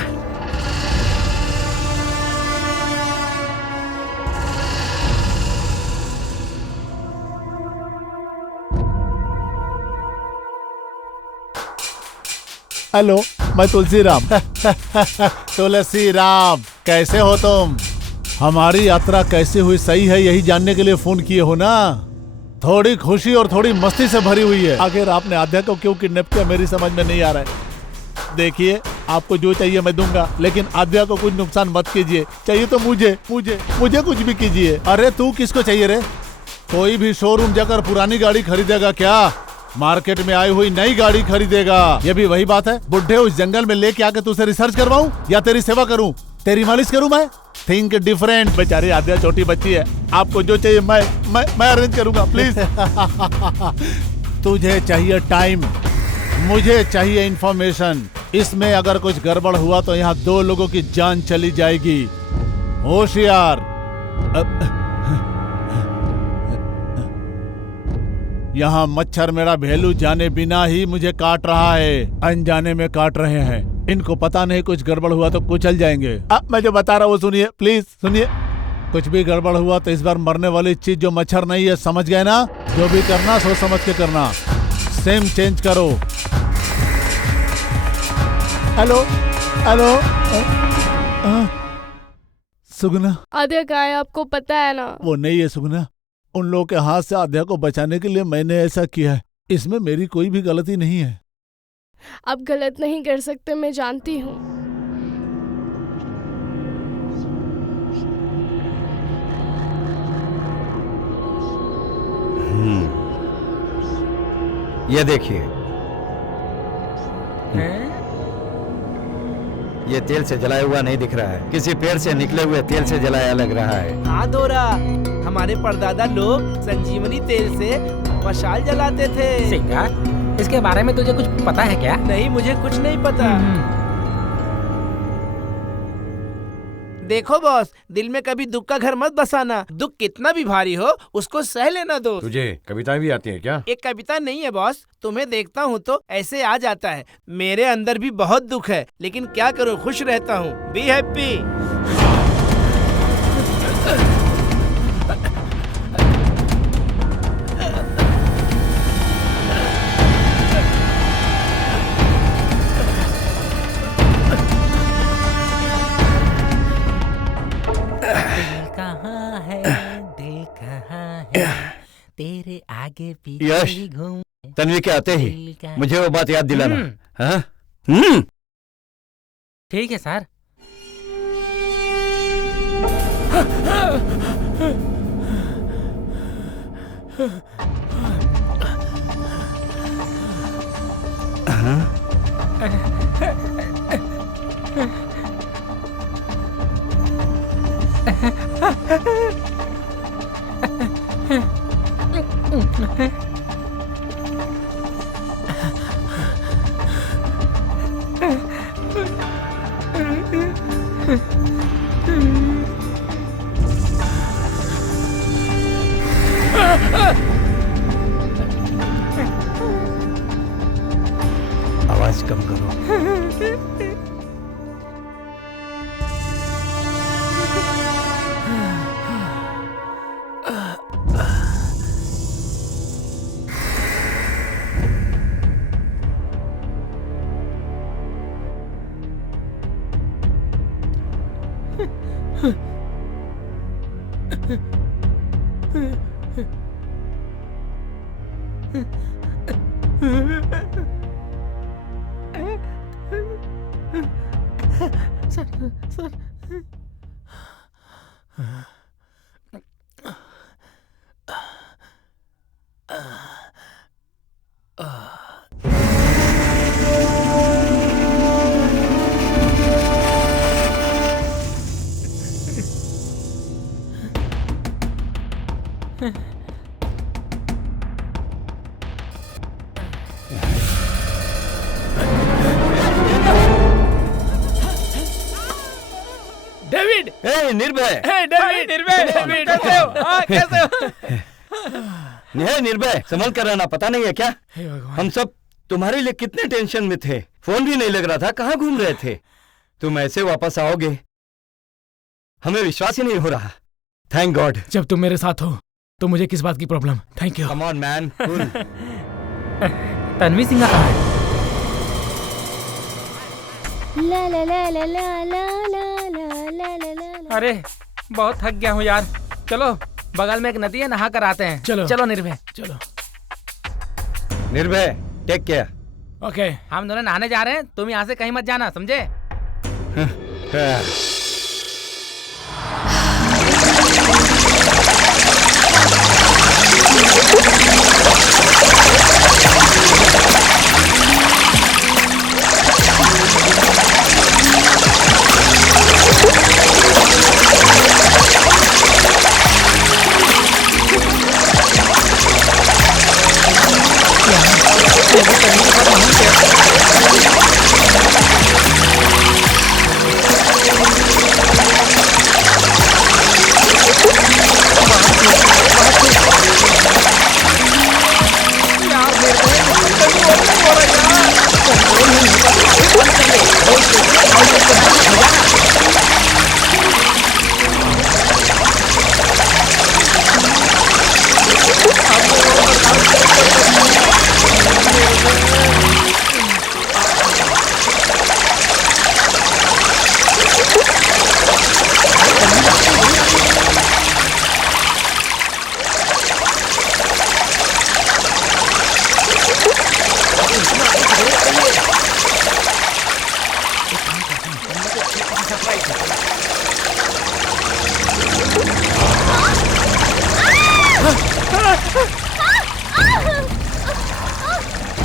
Hello, मैं तुलसी राम। तुलसी राम, कैसे हो तुम? हमारी यात्रा कैसे हुई सही है यही जानने के लिए फोन किए हो ना? थोड़ी खुशी और थोड़ी मस्ती से भरी हुई है। आखिर आपने आद्या को क्यों किडनैप किया मेरी समझ में नहीं आ रहा है। देखिए, आपको जो चाहिए मैं दूंगा, लेकिन आद्या को कुछ नुकसान मत कीजिए। चाहिए तो मुझे मुझे मुझे कुछ भी कीजिए। अरे तू किसको चाहिए रे? कोई भी शोरूम जाकर पुरानी गाड़ी खरीदेगा क्या? मार्केट में आई हुई नई गाड़ी खरीदेगा। ये भी वही बात है, बुढ़े उस जंगल में लेके आके तुझसे रिसर्च करवाऊं या तेरी सेवा करूं, तेरी मालिश करूं मैं? Think different. बेचारी आद्या छोटी बच्ची है, आपको जो चाहिए मैं अरेंज करूंगा, प्लीज। तुझे चाहिए टाइम, मुझे चाहिए इंफॉर्मेशन। इसमें अगर कुछ गड़बड़ हुआ तो यहाँ 2 लोगों की जान चली जाएगी। होशियार। यहाँ मच्छर मेरा भेलू जाने बिना ही मुझे काट रहा है, अनजाने में काट रहे हैं। इनको पता नहीं कुछ गड़बड़ हुआ तो कुचल जाएंगे। मैं जो बता रहा हूँ वो सुनिए, प्लीज सुनिए। कुछ भी गड़बड़ हुआ तो इस बार मरने वाली चीज जो मच्छर नहीं है, समझ गए ना? जो भी करना सोच समझ के करना। सेम चेंज करो। हेलो हेलो, सुगना। आद्या कहाँ है आपको पता है ना? वो नहीं है सुगना, उन लोगों के हाथ से आद्या को बचाने के लिए मैंने ऐसा किया है। इसमें मेरी कोई भी गलती नहीं है। आप गलत नहीं कर सकते, मैं जानती हूँ। ये देखिए, ये तेल से जलाया हुआ नहीं दिख रहा है, किसी पेड़ से निकले हुए तेल से जलाया लग रहा है। हाँ दोरा, हमारे परदादा लोग संजीवनी तेल से मशाल जलाते थे। सिंघा, इसके बारे में तुझे कुछ पता है क्या? नहीं, मुझे कुछ नहीं पता। देखो बॉस, दिल में कभी दुख का घर मत बसाना। दुख कितना भी भारी हो उसको सह लेना दोस्त। तुझे कविताएं भी आती हैं क्या? एक कविता नहीं है बॉस, तुम्हें देखता हूँ तो ऐसे आ जाता है। मेरे अंदर भी बहुत दुख है, लेकिन क्या करूँ, खुश रहता हूँ। Be happy. तेरे आगे पीछे यश, घूम। तन्वी के आते ही मुझे वो बात याद दिलाना। हाँ? ठीक है सर। आवाज कम करो। Sir David. ए निर्भय। डेविड कैसे हो? हाँ, कैसे हो? निर्भय, संभल कर रहना, पता नहीं है क्या? हम सब तुम्हारे लिए कितने टेंशन में थे, फोन भी नहीं लग रहा था, कहाँ घूम रहे थे? तुम ऐसे वापस आओगे, हमें विश्वास ही नहीं हो रहा। Thank God. जब तुम मेरे साथ हो तो मुझे किस बात की problem? Thank you. Come on man, cool. Tanvi Singh कहाँ है? ला ला ला ला ला ला ला ला ला ला। अरे बहुत थक गया हूँ यार, चलो बगल में एक नदी है, नहा कर आते हैं। चलो चलो निर्भय, चलो। निर्भय, टेक केयर। ओके, हम दोनों नहाने जा रहे हैं, तुम यहाँ से कहीं मत जाना, समझे?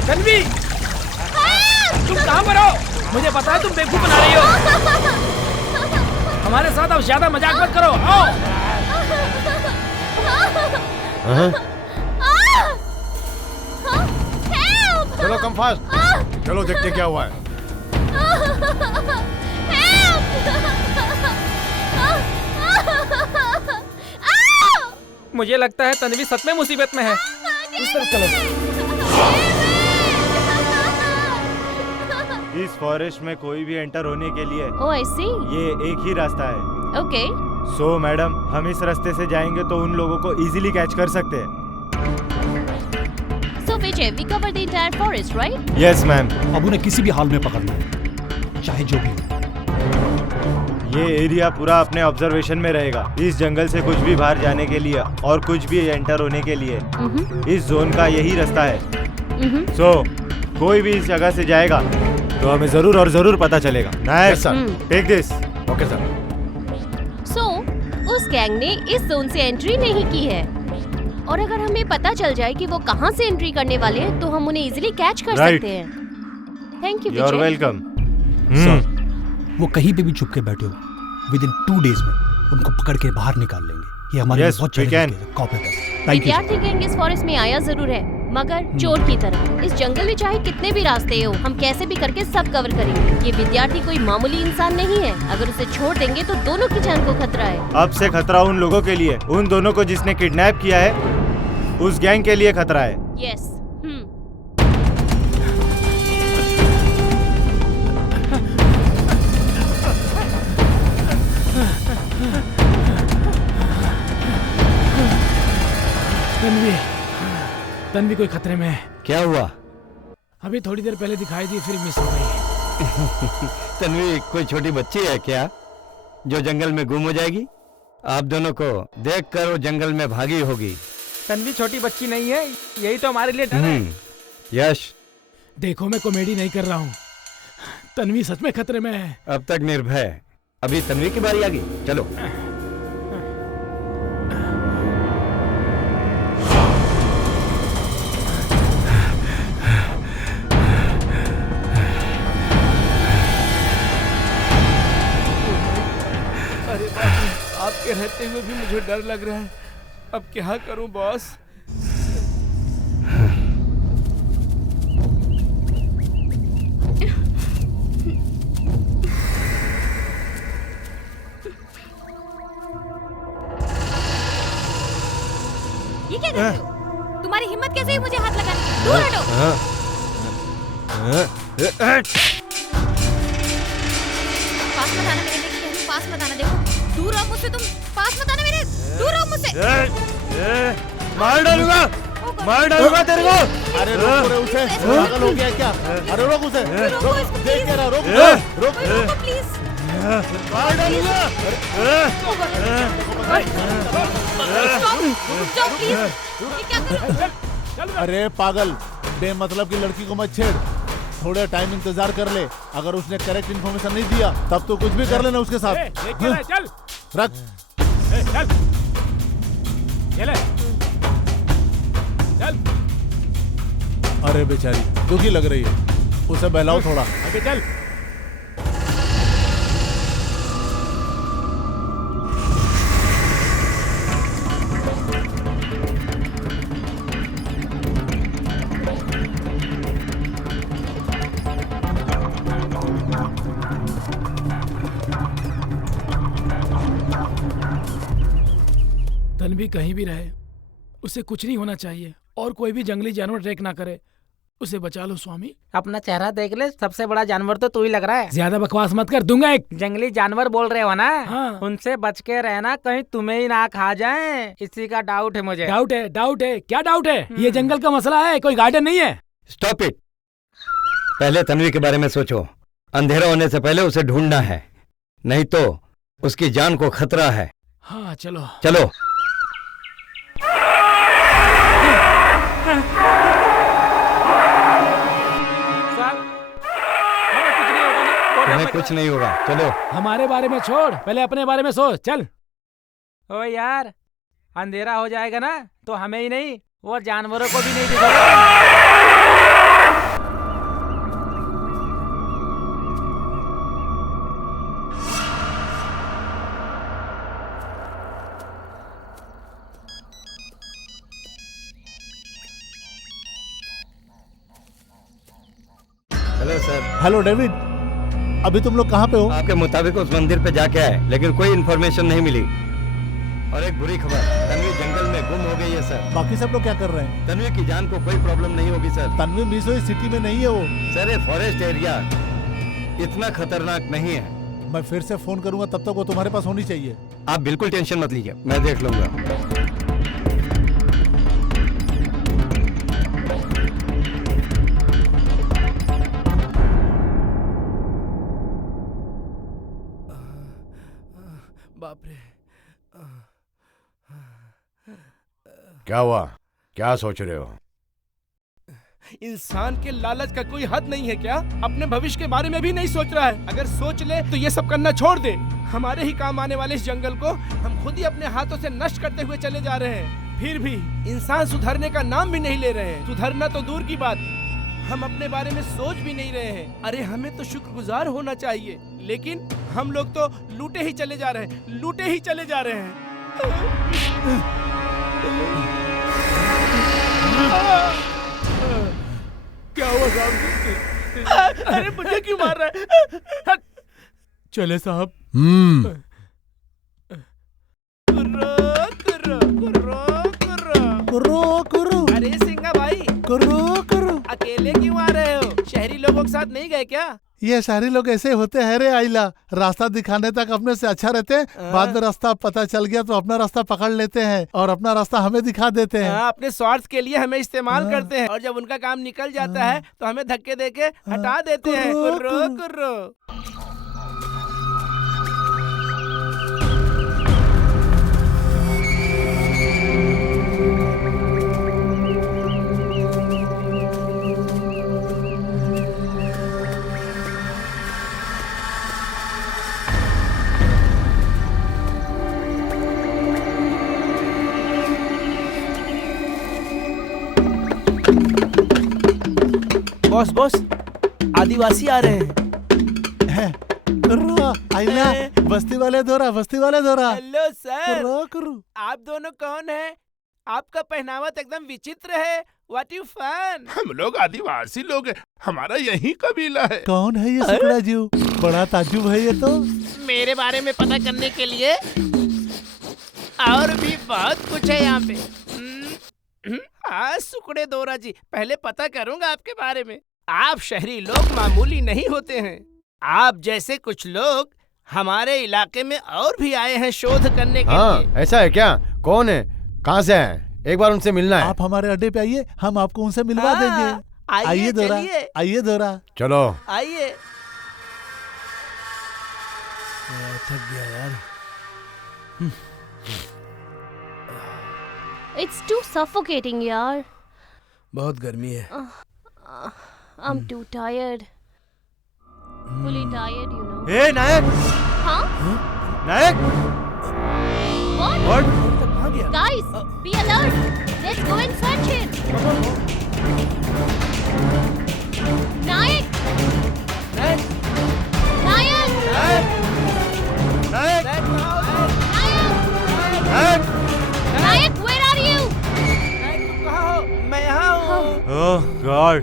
तन्वी, तुम कहाँ पर हो? मुझे पता है तुम बेवकूफ बना रही हो। हमारे साथ अब ज्यादा मजाक मत करो, आओ। चलो कम फास्ट, चलो देखते क्या हुआ है। मुझे लगता है तन्वी सच में मुसीबत में है। इस तरफ चलो। इस फॉरेस्ट में कोई भी एंटर होने के लिए ओह आई सी, ये एक ही रास्ता है। ओके। सो मैडम, हम इस रास्ते से जाएंगे तो उन लोगों को इजीली कैच कर सकते हैं। So Vijay, we cover the entire forest, right? Yes ma'am. अब उन्हें किसी भी हाल में पकड़ लो, चाहे जो भी हो। ये एरिया पूरा अपने ऑब्जर्वेशन में रहेगा। इस जंगल से कुछ भी बाहर जाने के लिए और कुछ भी एंटर होने के लिए इस जोन का यही रास्ता है। सो कोई भी इस जगह से जाएगा तो हमें जरूर और जरूर पता चलेगा। Nice sir, take this. Okay sir. So उस गैंग ने इस जोन से एंट्री नहीं की है, और अगर हमें पता चल जाए कि वो कहाँ से एंट्री करने वाले हैं तो हम उन्हें इजीली कैच कर सकते हैं। Thank you Vijay. You are welcome. Sir, वो कहीं पे भी छुप के बैठे हो, विदिन 2 days में उनको पकड़ के बाहर निकाल लेंगे। ये हमारे लिए बहुत चैलेंजिंग। विद्यार्थी गैंग इस फॉरेस्ट में आया जरूर है, मगर चोर की तरह। इस जंगल में चाहे कितने भी रास्ते हो, हम कैसे भी करके सब कवर करेंगे। ये विद्यार्थी कोई मामूली इंसान नहीं है, अगर उसे छोड़ देंगे तो दोनों की जान को खतरा है। अब से खतरा उन लोगों के लिए, उन दोनों को जिसने किडनैप किया है, उस गैंग के लिए खतरा है। यस। तन्वी कोई खतरे में है। क्या हुआ? अभी थोड़ी देर पहले दिखाई दी, फिर मिस हो गई। तन्वी कोई छोटी बच्ची है क्या जो जंगल में गुम हो जाएगी? आप दोनों को देखकर वो जंगल में भागी होगी। तन्वी छोटी बच्ची नहीं है, यही तो हमारे लिए डर है। यश, देखो मैं कॉमेडी नहीं कर रहा हूँ, तन्वी सच में खतरे में है। अब तक निर्भय, अभी तन्वी की बारी आ गई। चलो। अरे आपके रहते हुए भी मुझे डर लग रहा है, अब क्या करूं बॉस? ये क्या कर रहे हो? तुम्हारी हिम्मत कैसे हुई मुझे हाथ लगाने की? दूर हटो। पास मत आना मेरे, लेकिन कहूँ पास मत आना। देखो दूर रहो मुझसे, तुम पास मत आना मेरे, दूर रहो मुझसे। मार डालूंगा, मार डालूंगा तेरे को। अरे रोक रे उसे, पागल हो गया क्या? अरे रोक उसे, रोक, देख क्या रहा, रोक, रोक प्लीज। मार डालूंगा। अरे पागल, बेमतलब की लड़की को मत छेड़, थोड़ा टाइम इंतजार कर ले। अगर उसने करेक्ट इन्फॉर्मेशन नहीं दिया तब तो कुछ भी कर लेना उसके साथ। चल रख, चल चल चल। अरे बेचारी दुखी लग रही है, उसे बहलाओ थोड़ा। आगे चल। तन्वी कहीं भी रहे, उसे कुछ नहीं होना चाहिए और कोई भी जंगली जानवर अटैक ना करे। उसे बचा लो स्वामी। अपना चेहरा देख ले, सबसे बड़ा जानवर तो तू ही लग रहा है। ज्यादा बकवास मत कर, दूंगा एक। जंगली जानवर बोल रहे हो ना? हाँ। उनसे बच के रहना, कहीं तुम्हें ही ना खा जाए, इसी का डाउट है मुझे। डाउट है? डाउट है? क्या डाउट है? ये जंगल का मसला है, कोई गार्डन नहीं है। Stop it. पहले तन्वी के बारे में सोचो। अंधेरा होने से पहले उसे ढूंढना है, नहीं तो उसकी जान को खतरा है। हाँ चलो चलो। तुम्हें कुछ नहीं होगा, चलो। हमारे बारे में छोड़, पहले अपने बारे में सोच, चल। ओ यार, अंधेरा हो जाएगा ना तो हमें ही नहीं, वो जानवरों को भी नहीं दिखेगा। Hello sir. हेलो डेविड, अभी तुम लोग कहाँ पे हो? आपके मुताबिक उस मंदिर पे जाके आए, लेकिन कोई इन्फॉर्मेशन नहीं मिली। और एक बुरी खबर, तन्वी जंगल में गुम हो गई है सर। बाकी सब लोग क्या कर रहे हैं? तन्वी की जान को कोई प्रॉब्लम नहीं होगी सर। तन्वी मिसोई सिटी में नहीं है वो सर। ये फॉरेस्ट एरिया इतना खतरनाक नहीं है। मैं फिर से फोन करूंगा, तब तक वो तुम्हारे पास होनी चाहिए। आप बिल्कुल टेंशन मत लीजिए, मैं देख लूंगा। बाप रे। क्या हुआ? क्या सोच रहे हो? इंसान के लालच का कोई हद नहीं है क्या? अपने भविष्य के बारे में भी नहीं सोच रहा है। अगर सोच ले तो ये सब करना छोड़ दे। हमारे ही काम आने वाले इस जंगल को हम खुद ही अपने हाथों से नष्ट करते हुए चले जा रहे हैं। फिर भी इंसान सुधरने का नाम भी नहीं ले रहे हैं। सुधरना तो दूर की बात, हम अपने बारे में सोच भी नहीं रहे हैं। अरे हमें तो शुक्रगुजार होना चाहिए, लेकिन हम लोग तो लूटे ही चले जा रहे हैं, लूटे ही चले जा रहे हैं। क्या हुआ साहब? अरे मुझे क्यों मार रहा है? चले साहब। अरे सिंगा भाई, अकेले क्यों आ रहे हो? शहरी लोगों के साथ नहीं गए क्या? ये शहरी लोग ऐसे होते हैं रे आइला, रास्ता दिखाने तक अपने से अच्छा रहते हैं, बाद में रास्ता पता चल गया तो अपना रास्ता पकड़ लेते हैं और अपना रास्ता हमें दिखा देते हैं। अपने स्वार्थ के लिए हमें इस्तेमाल करते हैं और जब उनका काम निकल जाता है तो हमें धक्के देके हटा देते हैं। कुर्रो। बॉस बॉस, आदिवासी आ रहे हैं। आइला, बस्ती वाले धोरा। Hello sir. आप दोनों कौन हैं? आपका पहनावा तो एकदम विचित्र है। What you fun? हम लोग आदिवासी लोग हैं, हमारा यही कबीला है। कौन है ये सुकड़ा जीव? बड़ा ताज्जुब है ये तो। मेरे बारे में पता करने के लिए और भी बहुत कुछ है यहाँ पे। हाँ सुकड़े दोरा जी, पहले पता करूंगा आपके बारे में। आप शहरी लोग मामूली नहीं होते हैं। आप जैसे कुछ लोग हमारे इलाके में और भी आए हैं शोध करने के लिए। ऐसा है क्या? कौन है, कहाँ से है? एक बार उनसे मिलना है। आप हमारे अड्डे पे आइए, हम आपको उनसे मिलवा देंगे। आइए दोरा, आइए दोरा, चलो आइए। थक गया यार। It's too suffocating, यार। बहुत गर्मी है। I'm too tired. Fully tired, you know. ए नायक! हाँ? नायक! What? Guys, be alert. Let's go and search it. Nayak! Nayak! Nayak! Nayak! Nayak! Nayak, where are you? मैं यहाँ हूँ। ओह गॉड!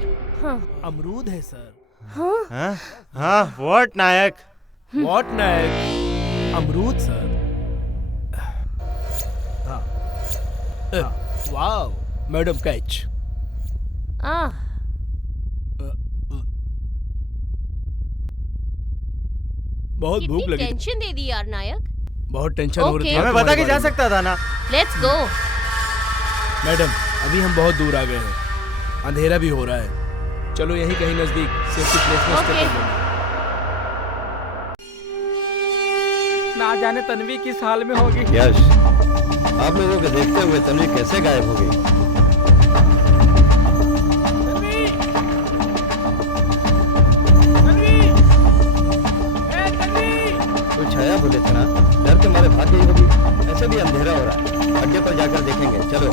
अमरूद है सर। हाँ? हाँ, व्हाट नायक? व्हाट नायक? अमरूद सर। Wow, madam catch. बहुत भूख लगी। टेंशन दे दी यार नायक। बहुत टेंशन हो रही थी। हमें बता के जा सकता था ना। Let's go. मैडम, अभी हम बहुत दूर आ गए हैं। अंधेरा भी हो रहा है। चलो यहीं कहीं नजदीक सेफ्टी प्लेस में स्टे कर लेंगे। ना जाने तन्वी किस हाल में होगी। यश, आप लोगों को देखते हुए तन्वी कैसे गायब हो गई? कोई छाया बोले थे ना, डर के मारे भाग गई होगी। ऐसे भी अंधेरा हो रहा है, अड्डे पर जाकर देखेंगे। चलो।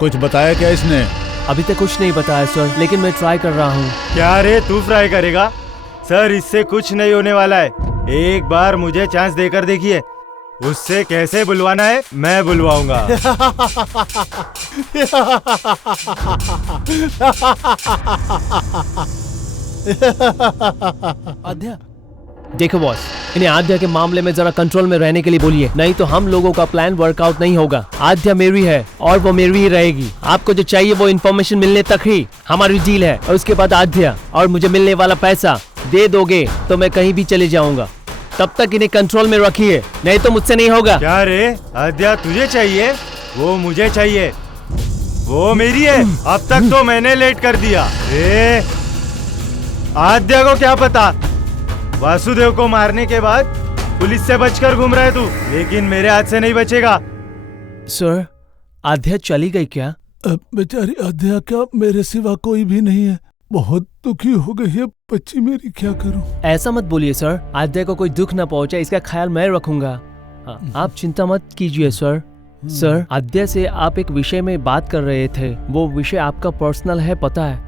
कुछ बताया क्या इसने? अभी तक कुछ नहीं बताया सर, लेकिन मैं ट्राई कर रहा हूँ। क्या रे, तू ट्राई करेगा? सर, इससे कुछ नहीं होने वाला है। एक बार मुझे चांस देकर देखिए। उससे कैसे बुलवाना है मैं बुलवाऊंगा। आद्या, देखो बॉस, इन्हें आद्या के मामले में जरा कंट्रोल में रहने के लिए बोलिए, नहीं तो हम लोगों का प्लान वर्कआउट नहीं होगा। आद्या मेरी है और वो मेरी ही रहेगी। आपको जो चाहिए वो इन्फॉर्मेशन मिलने तक ही हमारी डील है, और उसके बाद आद्या और मुझे मिलने वाला पैसा दे दोगे तो मैं कहीं भी चले जाऊंगा। तब तक इन्हें कंट्रोल में रखिए, नहीं तो मुझसे नहीं होगा। क्या रे, आद्या तुझे चाहिए? वो मुझे चाहिए। वो मेरी है। अब तक तो मैंने लेट कर दिया। आद्या को क्या पता, वासुदेव को मारने के बाद पुलिस से बचकर घूम रहा है तू, लेकिन मेरे हाथ से नहीं बचेगा। सर, आद्या चली गई क्या? बेचारी आद्या क्या, मेरे सिवा कोई भी नहीं है। बहुत दुखी हो गई है बच्ची मेरी, क्या करूं? ऐसा मत बोलिए सर, आद्या को कोई दुख न पहुंचे इसका ख्याल मैं रखूंगा। आप चिंता मत कीजिए सर। सर, आद्या से आप एक विषय में बात कर रहे थे, वो विषय आपका पर्सनल है, पता है।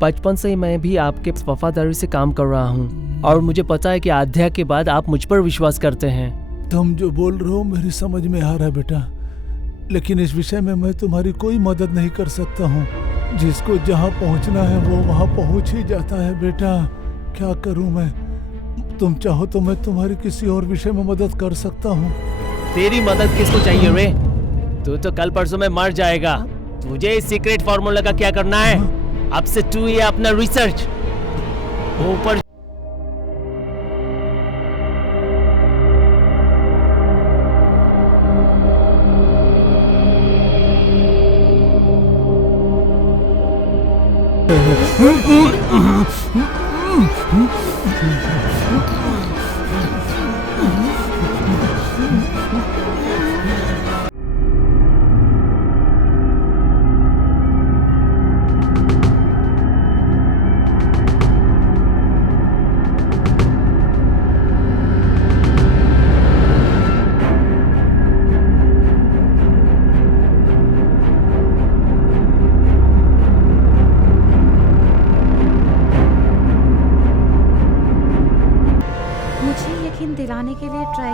बचपन से ही मैं भी आपके वफादारी से काम कर रहा हूँ, और मुझे पता है कि आद्या के बाद आप मुझ पर विश्वास करते हैं। तुम जो बोल रहे हो मेरी समझ में आ रहा है बेटा, लेकिन इस विषय में मैं तुम्हारी कोई मदद नहीं कर सकता हूँ। जिसको जहाँ पहुँचना है वो वहाँ पहुँच ही जाता है बेटा, क्या करूँ मैं? तुम चाहो तो मैं तुम्हारी किसी और विषय में मदद कर सकता हूँ। तेरी मदद किसको चाहिए रे? तू तो कल परसों में मर जाएगा। मुझे इस सीक्रेट फार्मूला का क्या करना है? अब से तू ये अपना रिसर्च ऊपर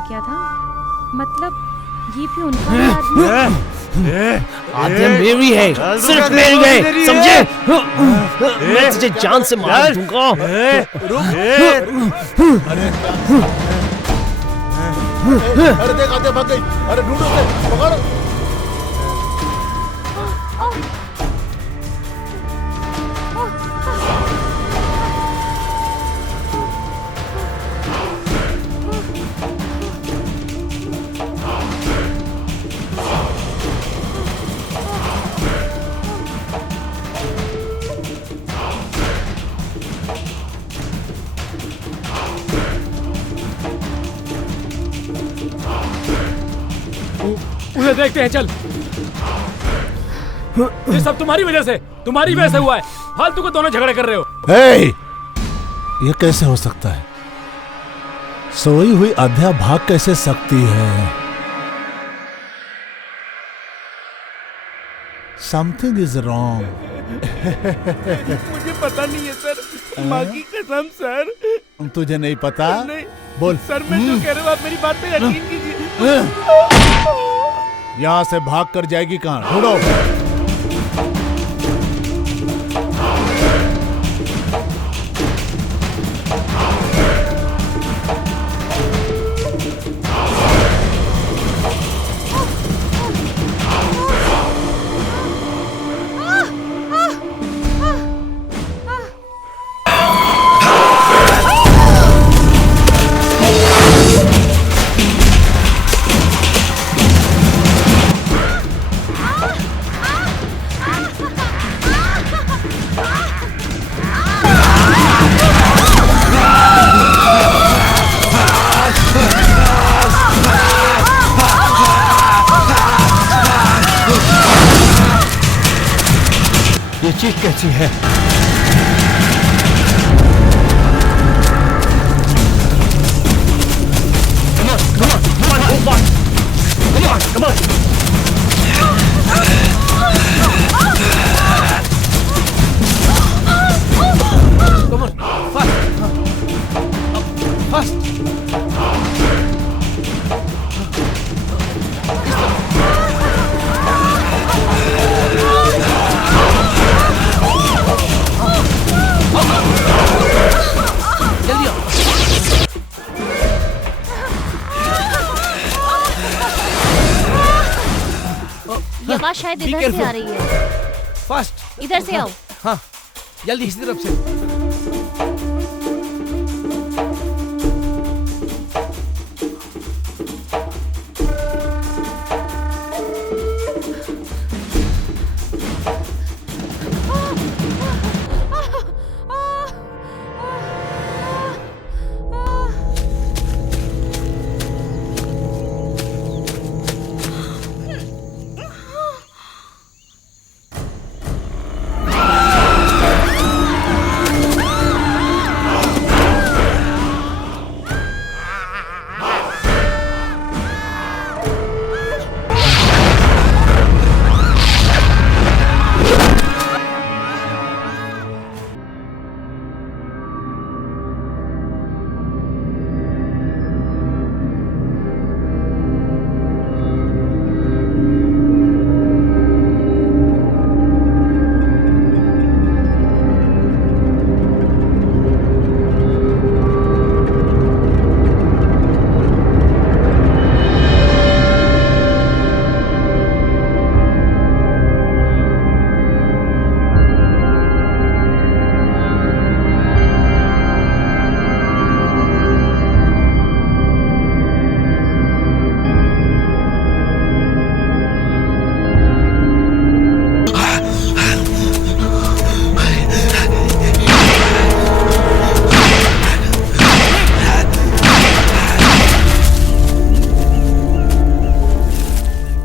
किया था। मतलब ये भी उनका ही आदमी है। आद्या मेरी है, सिर्फ मेरी है, समझे? मैं तुझे जान से मार दूंगा। अरे देख आद्या भाग गई। अरे ढूंढो उसे, पकड़ो। उसे देखते हैं, चल। ये सब तुम्हारी वजह से हुआ है। फालतू को दोनों झगड़े कर रहे हो। हे! ये कैसे हो सकता है? सोई हुई आद्या भाग कैसे सकती है? Something is wrong. मुझे पता नहीं है सर, माँ की कसम सर। तुझे नहीं पता? नहीं। बोल। सर मैं जो कह रहा हूँ आप मेरी बात पे यकीन कीजिए। यहाँ से भाग कर जाएगी कहाँ? ढूंढो। ये चीज कैसी है? ये आवाज शायद इधर से आ रही है। फास्ट, इधर से आओ। हाँ, जल्दी इसी तरफ से।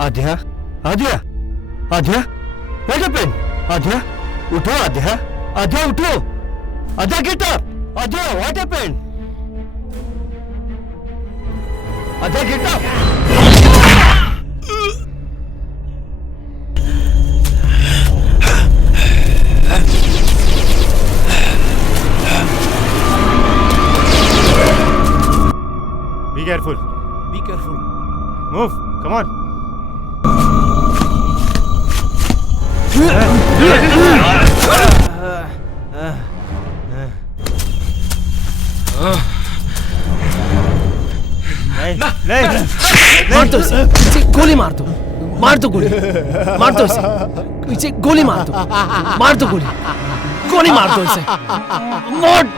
आद्या, आद्या, आद्या, व्हाट हैपेंड? आद्या, उठो आद्या, आद्या उठो, Aadya get up, Aadya what happened? Aadya get up. Be careful. Be Move. Come on. नहीं मार दो इसे, पीछे गोली मार दो, मार दो गोली, मार दो इसे, पीछे गोली मार दो, मार दो गोली, गोली मार दो इसे, मार दो,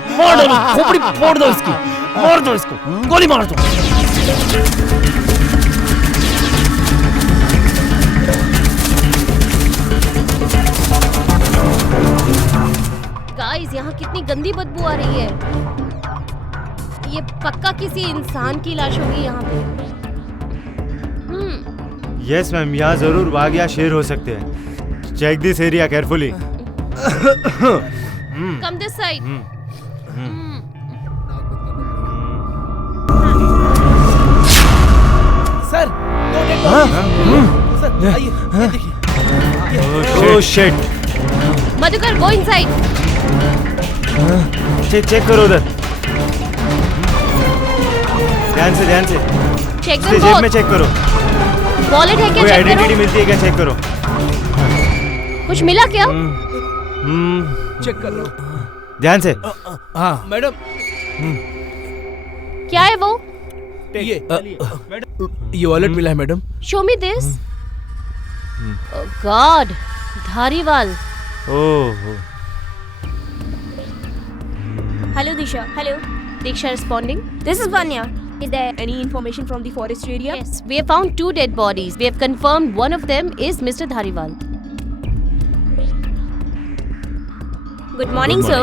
खोपड़ी फोड़ दो इसकी, मार दो इसको, गोली मार दो। गाइस, यहाँ कितनी गंदी बदबू आ रही है। ये पक्का किसी इंसान की लाश होगी यहाँ पे। यस मैम, यहाँ जरूर बाघ या शेर हो सकते हैं। Check this area carefully. Come this side. Sir, sir आइए, ये देखिए। Oh shit. Madhukar, go inside. Check करो उधर, ध्यान से चेक जेब में चेक करो। वॉलेट है क्या? कोई चेक आइडेंटिटी करो। मिलती है क्या? चेक करो। कुछ मिला क्या? चेक कर लो। ध्यान से। हाँ मैडम। क्या है वो? ये वॉलेट मिला है madam. Show me this. God, Dhariwal. Oh. Hello Disha. Hello. Diksha responding. This is Vanya. Is there any information from the forest area? Yes, we have found 2 dead bodies. We have confirmed one of them is Mr. Dhariwal. Good morning, sir.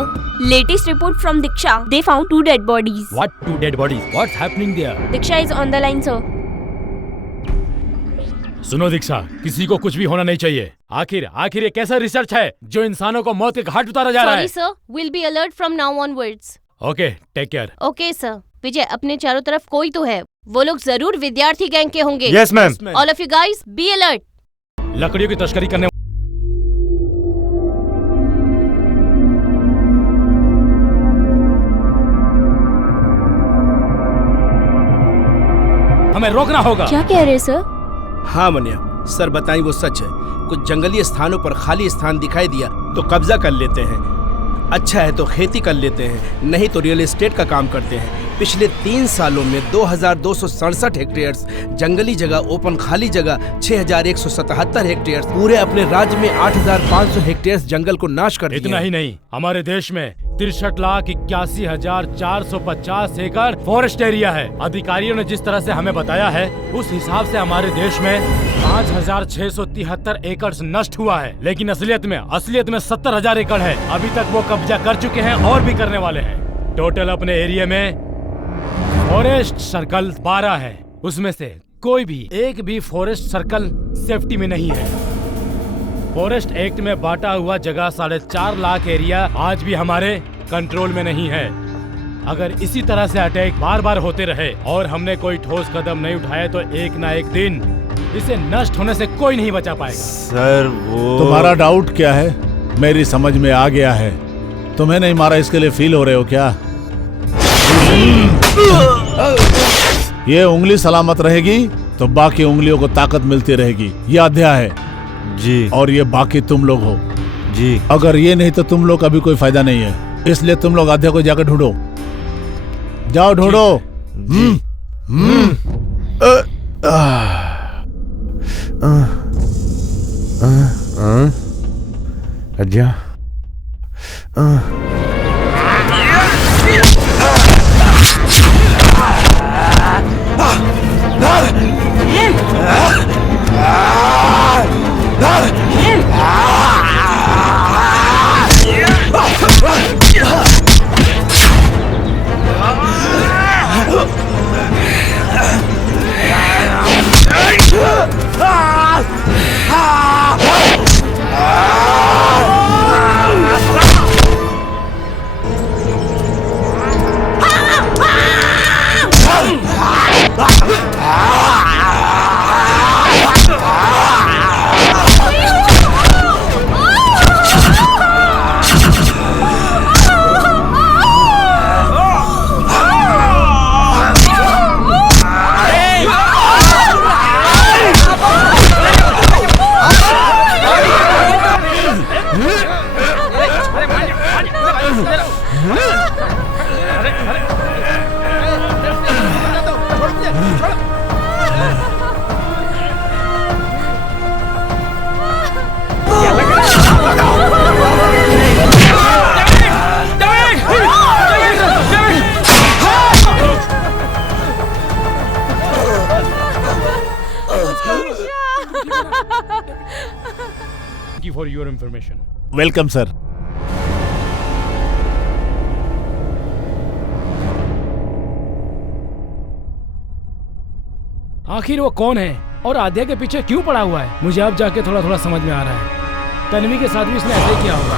Latest report from Diksha. They found 2 dead bodies. What 2 dead bodies? What's happening there? Diksha is on the line, sir. सुनो दीक्षा, किसी को कुछ भी होना नहीं चाहिए। आखिर ये कैसा रिसर्च है जो इंसानों को मौत के घाट उतारा जा रहा है? Sorry sir, we'll be alert from now onwards. Okay, take care. Okay sir. विजय, अपने चारों तरफ कोई तो है। वो लोग जरूर विद्यार्थी गैंग के होंगे। Yes ma'am. All of you guys, be alert. लकड़ियों की तस्करी करने हमें रोकना होगा। क्या कह रहे सर? हाँ मनिया, सर बताएं वो सच है। कुछ जंगली स्थानों पर खाली स्थान दिखाई दिया तो कब्जा कर लेते हैं। अच्छा है तो खेती कर लेते हैं, नहीं तो रियल एस्टेट का काम करते हैं। पिछले 3 सालों में 2267 हेक्टेयर जंगली जगह, ओपन खाली जगह 6177 हेक्टेयर, पूरे अपने राज्य में 8500 हेक्टेयर जंगल को नाश कर दिया। इतना ही नहीं, हमारे देश में 63,81,450 एकड़ फॉरेस्ट एरिया है। अधिकारियों ने जिस तरह से हमें बताया है, उस हिसाब से हमारे देश में 5,673 एकड़ नष्ट हुआ है, लेकिन असलियत में 70,000 एकड़ है। अभी तक वो कब्जा कर चुके हैं और भी करने वाले हैं। टोटल अपने एरिया में फॉरेस्ट सर्कल 12 है, उसमें से कोई भी एक भी फॉरेस्ट सर्कल सेफ्टी में नहीं है। फॉरेस्ट एक्ट में बांटा हुआ जगह 4.5 लाख एरिया आज भी हमारे कंट्रोल में नहीं है। अगर इसी तरह से अटैक बार बार होते रहे और हमने कोई ठोस कदम नहीं उठाए तो एक ना एक दिन इसे नष्ट होने से कोई नहीं बचा पाएगा। सर वो तुम्हारा डाउट क्या है? मेरी समझ में आ गया है। तुम्हें नहीं मारा इसके लिए फील हो रहे हो क्या? ये उंगली सलामत रहेगी तो बाकी उंगलियों को ताकत मिलती रहेगी। ये अध्याय है जी, और ये बाकी तुम लोग हो जी। अगर ये नहीं तो तुम लोग का भी कोई फायदा नहीं है, इसलिए तुम लोग अध्याय को जाकर ढूंढो। जाओ ढूंढो। अध्याय Thank you for your information. Welcome sir. आखिर वो कौन है और आद्या के पीछे क्यों पड़ा हुआ है? मुझे अब जाके थोड़ा थोड़ा समझ में आ रहा है। तन्वी के साथ भी इसने ऐसे ही किया होगा।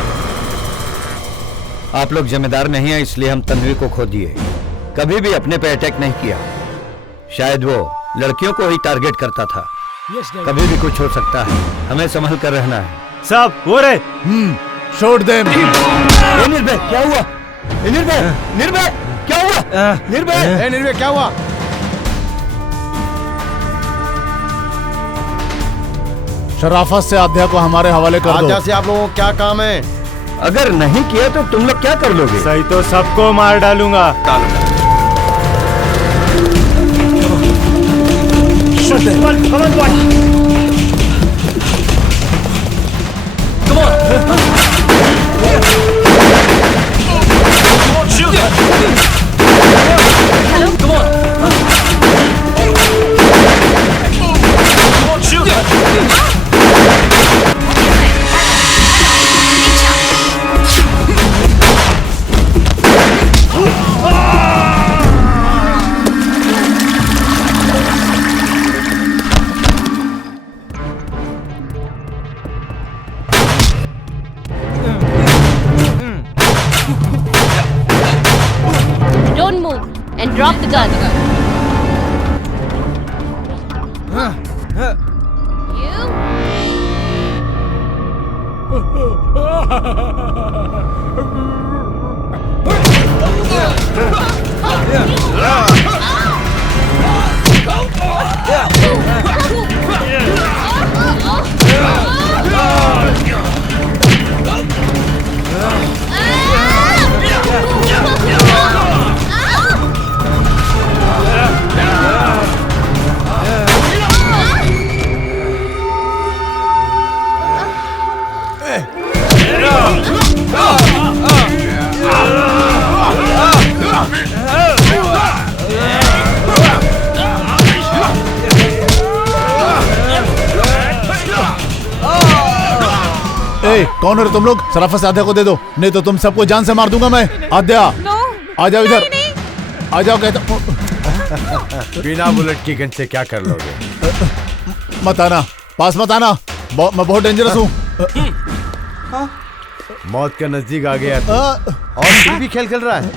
आप लोग जिम्मेदार नहीं है, इसलिए हम तन्वी को खो दिए। कभी भी अपने पे अटैक नहीं किया। शायद वो लड़कियों को ही टारगेट करता था। कभी भी कुछ हो सकता है, हमें संभल कर रहना है। साहब वो रहे। छोड़ दे। निर्भय क्या हुआ? निर्भय निर्भय क्या हुआ? निर्भय निर्भय क्या हुआ? शराफत से आद्या को हमारे हवाले कर दो। आद्या से आप लोगों को क्या काम है? अगर नहीं किया तो तुम लोग क्या कर लोगे? सही तो सबको मार डालूंगा। Drop the gun. कौन हो तुम लोग? शराफत से आद्या को दे दो, नहीं तो तुम सबको जान से मार दूंगा मैं। आद्या आ जाओ इधर, आ जाओ कहता। बिना बुलेट की गन से क्या कर लोगे? मत आना, पास मत आना, मैं बहुत डेंजरस हूँ। मौत के नजदीक आ गया और फिर भी खेल रहा है।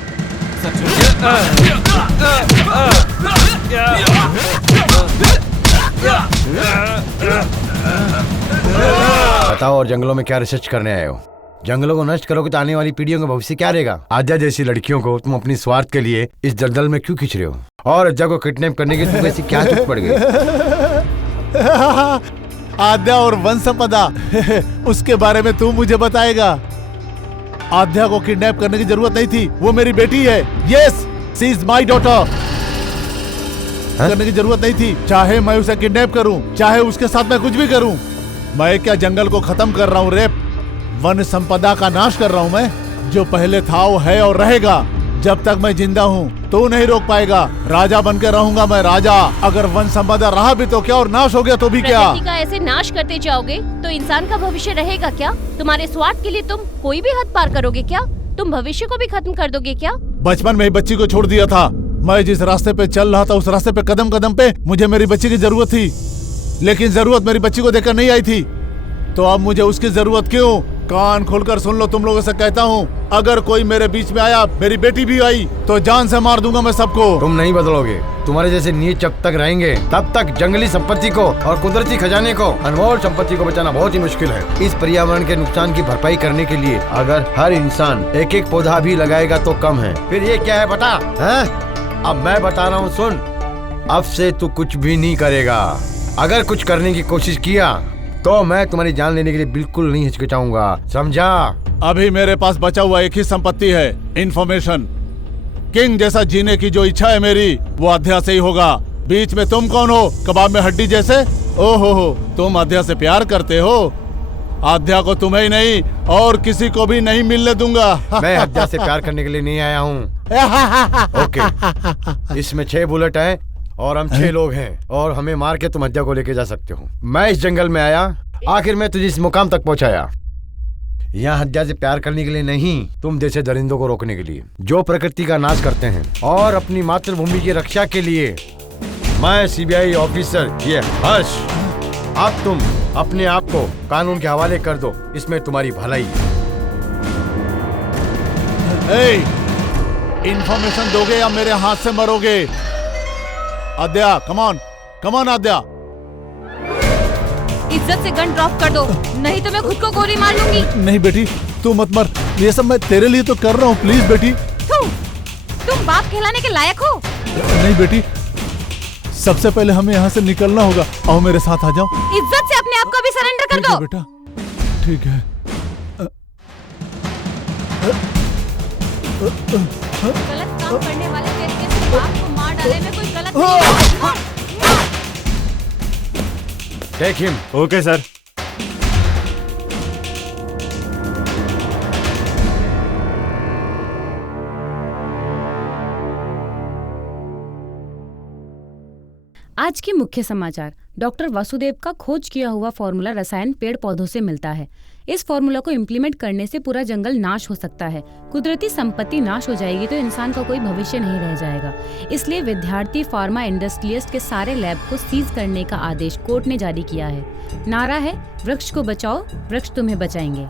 बताओ, और जंगलों में क्या रिसर्च करने आए हो? जंगलों को नष्ट करोगे तो आने वाली पीढ़ियों का भविष्य क्या रहेगा? आद्या जैसी लड़कियों को तुम अपनी स्वार्थ के लिए इस दलदल में क्यों खींच रहे हो? और आद्या को किडनैप करने की तुम ऐसी क्या चुप पड़ गई? आद्या और वन संपदा उसके बारे में तू मुझे बताएगा। आद्या को किडनैप करने की जरूरत नहीं थी, वो मेरी बेटी है। Yes, she is my daughter. करने की जरूरत नहीं थी, चाहे मैं उसे किडनैप करूं, चाहे उसके साथ मैं कुछ भी करूं। मैं क्या जंगल को खत्म कर रहा हूं? रेप, वन संपदा का नाश कर रहा हूं मैं। जो पहले था वो है और रहेगा। जब तक मैं जिंदा हूँ तो नहीं रोक पाएगा। राजा बनकर रहूंगा मैं, राजा। अगर वन संपदा रहा भी तो क्या, और नाश हो गया तो भी क्या? प्रकृति का ऐसे नाश करते जाओगे तो इंसान का भविष्य रहेगा क्या? तुम्हारे स्वार्थ के लिए तुम कोई भी हद पार करोगे क्या? तुम भविष्य को भी खत्म कर दोगे क्या? बचपन में ही बच्ची को छोड़ दिया था। मैं जिस रास्ते पे चल रहा था उस रास्ते पे कदम कदम पे मुझे मेरी बच्ची की जरूरत थी, लेकिन जरूरत मेरी बच्ची को देखकर नहीं आई थी। तो अब मुझे उसकी जरूरत क्यों? कान खोलकर सुन लो, तुम लोगों से कहता हूँ, अगर कोई मेरे बीच में आया, मेरी बेटी भी आई, तो जान से मार दूंगा मैं सबको। तुम नहीं बदलोगे। तुम्हारे जैसे नीच जब तक रहेंगे तब तक जंगली संपत्ति को और कुदरती खजाने को, अनमोल संपत्ति को बचाना बहुत ही मुश्किल है। इस पर्यावरण के नुकसान की भरपाई करने के लिए अगर हर इंसान एक एक पौधा भी लगाएगा तो कम है। फिर ये क्या है पता है? अब मैं बता रहा हूँ, सुन। अब से तू कुछ भी नहीं करेगा। अगर कुछ करने की कोशिश किया तो मैं तुम्हारी जान लेने के लिए बिल्कुल नहीं हिचकिचाऊंगा, समझा? अभी मेरे पास बचा हुआ एक ही संपत्ति है, इंफॉर्मेशन। किंग जैसा जीने की जो इच्छा है मेरी, वो अध्या से ही होगा। बीच में तुम कौन हो, कबाब में हड्डी जैसे? ओहो, तुम अध्या से प्यार करते हो? अध्या को तुम्हें ही नहीं और किसी को भी नहीं मिलने दूंगा। मैं अध्या से प्यार करने के लिए नहीं आया हूँ। ओके, इसमें 6 बुलेट हैं और हम 6 लोग हैं और हमें मार के तुम अध्या को लेके जा सकते हो। मैं इस जंगल में आया, आखिर मैं तुझे इस मुकाम तक पहुंचाया, यहाँ हत्या से प्यार करने के लिए नहीं, तुम जैसे दरिंदों को रोकने के लिए जो प्रकृति का नाश करते हैं और अपनी मातृभूमि की रक्षा के लिए। मैं सीबीआई ऑफिसर ये हर्ष, अब तुम अपने आप को कानून के हवाले कर दो, इसमें तुम्हारी भलाई। इंफॉर्मेशन दोगे या मेरे हाथ से मरोगे? अद्या, कमॉन कमॉन अद्या। इज्जत से गन ड्रॉप कर दो, नहीं तो मैं खुद को गोली मार लूंगी। नहीं बेटी, तू मत मर, ये सब मैं तेरे लिए तो कर रहा हूँ, प्लीज बेटी। तुम बाप कहलाने के लायक हो? नहीं बेटी, सबसे पहले हमें यहाँ से निकलना होगा। आओ मेरे साथ आ जाओ। इज्जत से अपने आप को भी सरेंडर कर दो। बेटा ठीक है। गलत काम करने वाले तरीके से बाप को मार डाले में कोई गलत नहीं है। Take him. Okay sir. आज के मुख्य समाचार। डॉक्टर वासुदेव का खोज किया हुआ फॉर्मूला रसायन पेड़ पौधों से मिलता है। इस फॉर्मूला को इम्प्लीमेंट करने से पूरा जंगल नाश हो सकता है। कुदरती संपत्ति नाश हो जाएगी तो इंसान का कोई भविष्य नहीं रह जाएगा। इसलिए विद्यार्थी फार्मा इंडस्ट्रियलिस्ट के सारे लैब को सीज करने का आदेश कोर्ट ने जारी किया है। नारा है, वृक्ष को बचाओ, वृक्ष तुम्हें बचाएंगे।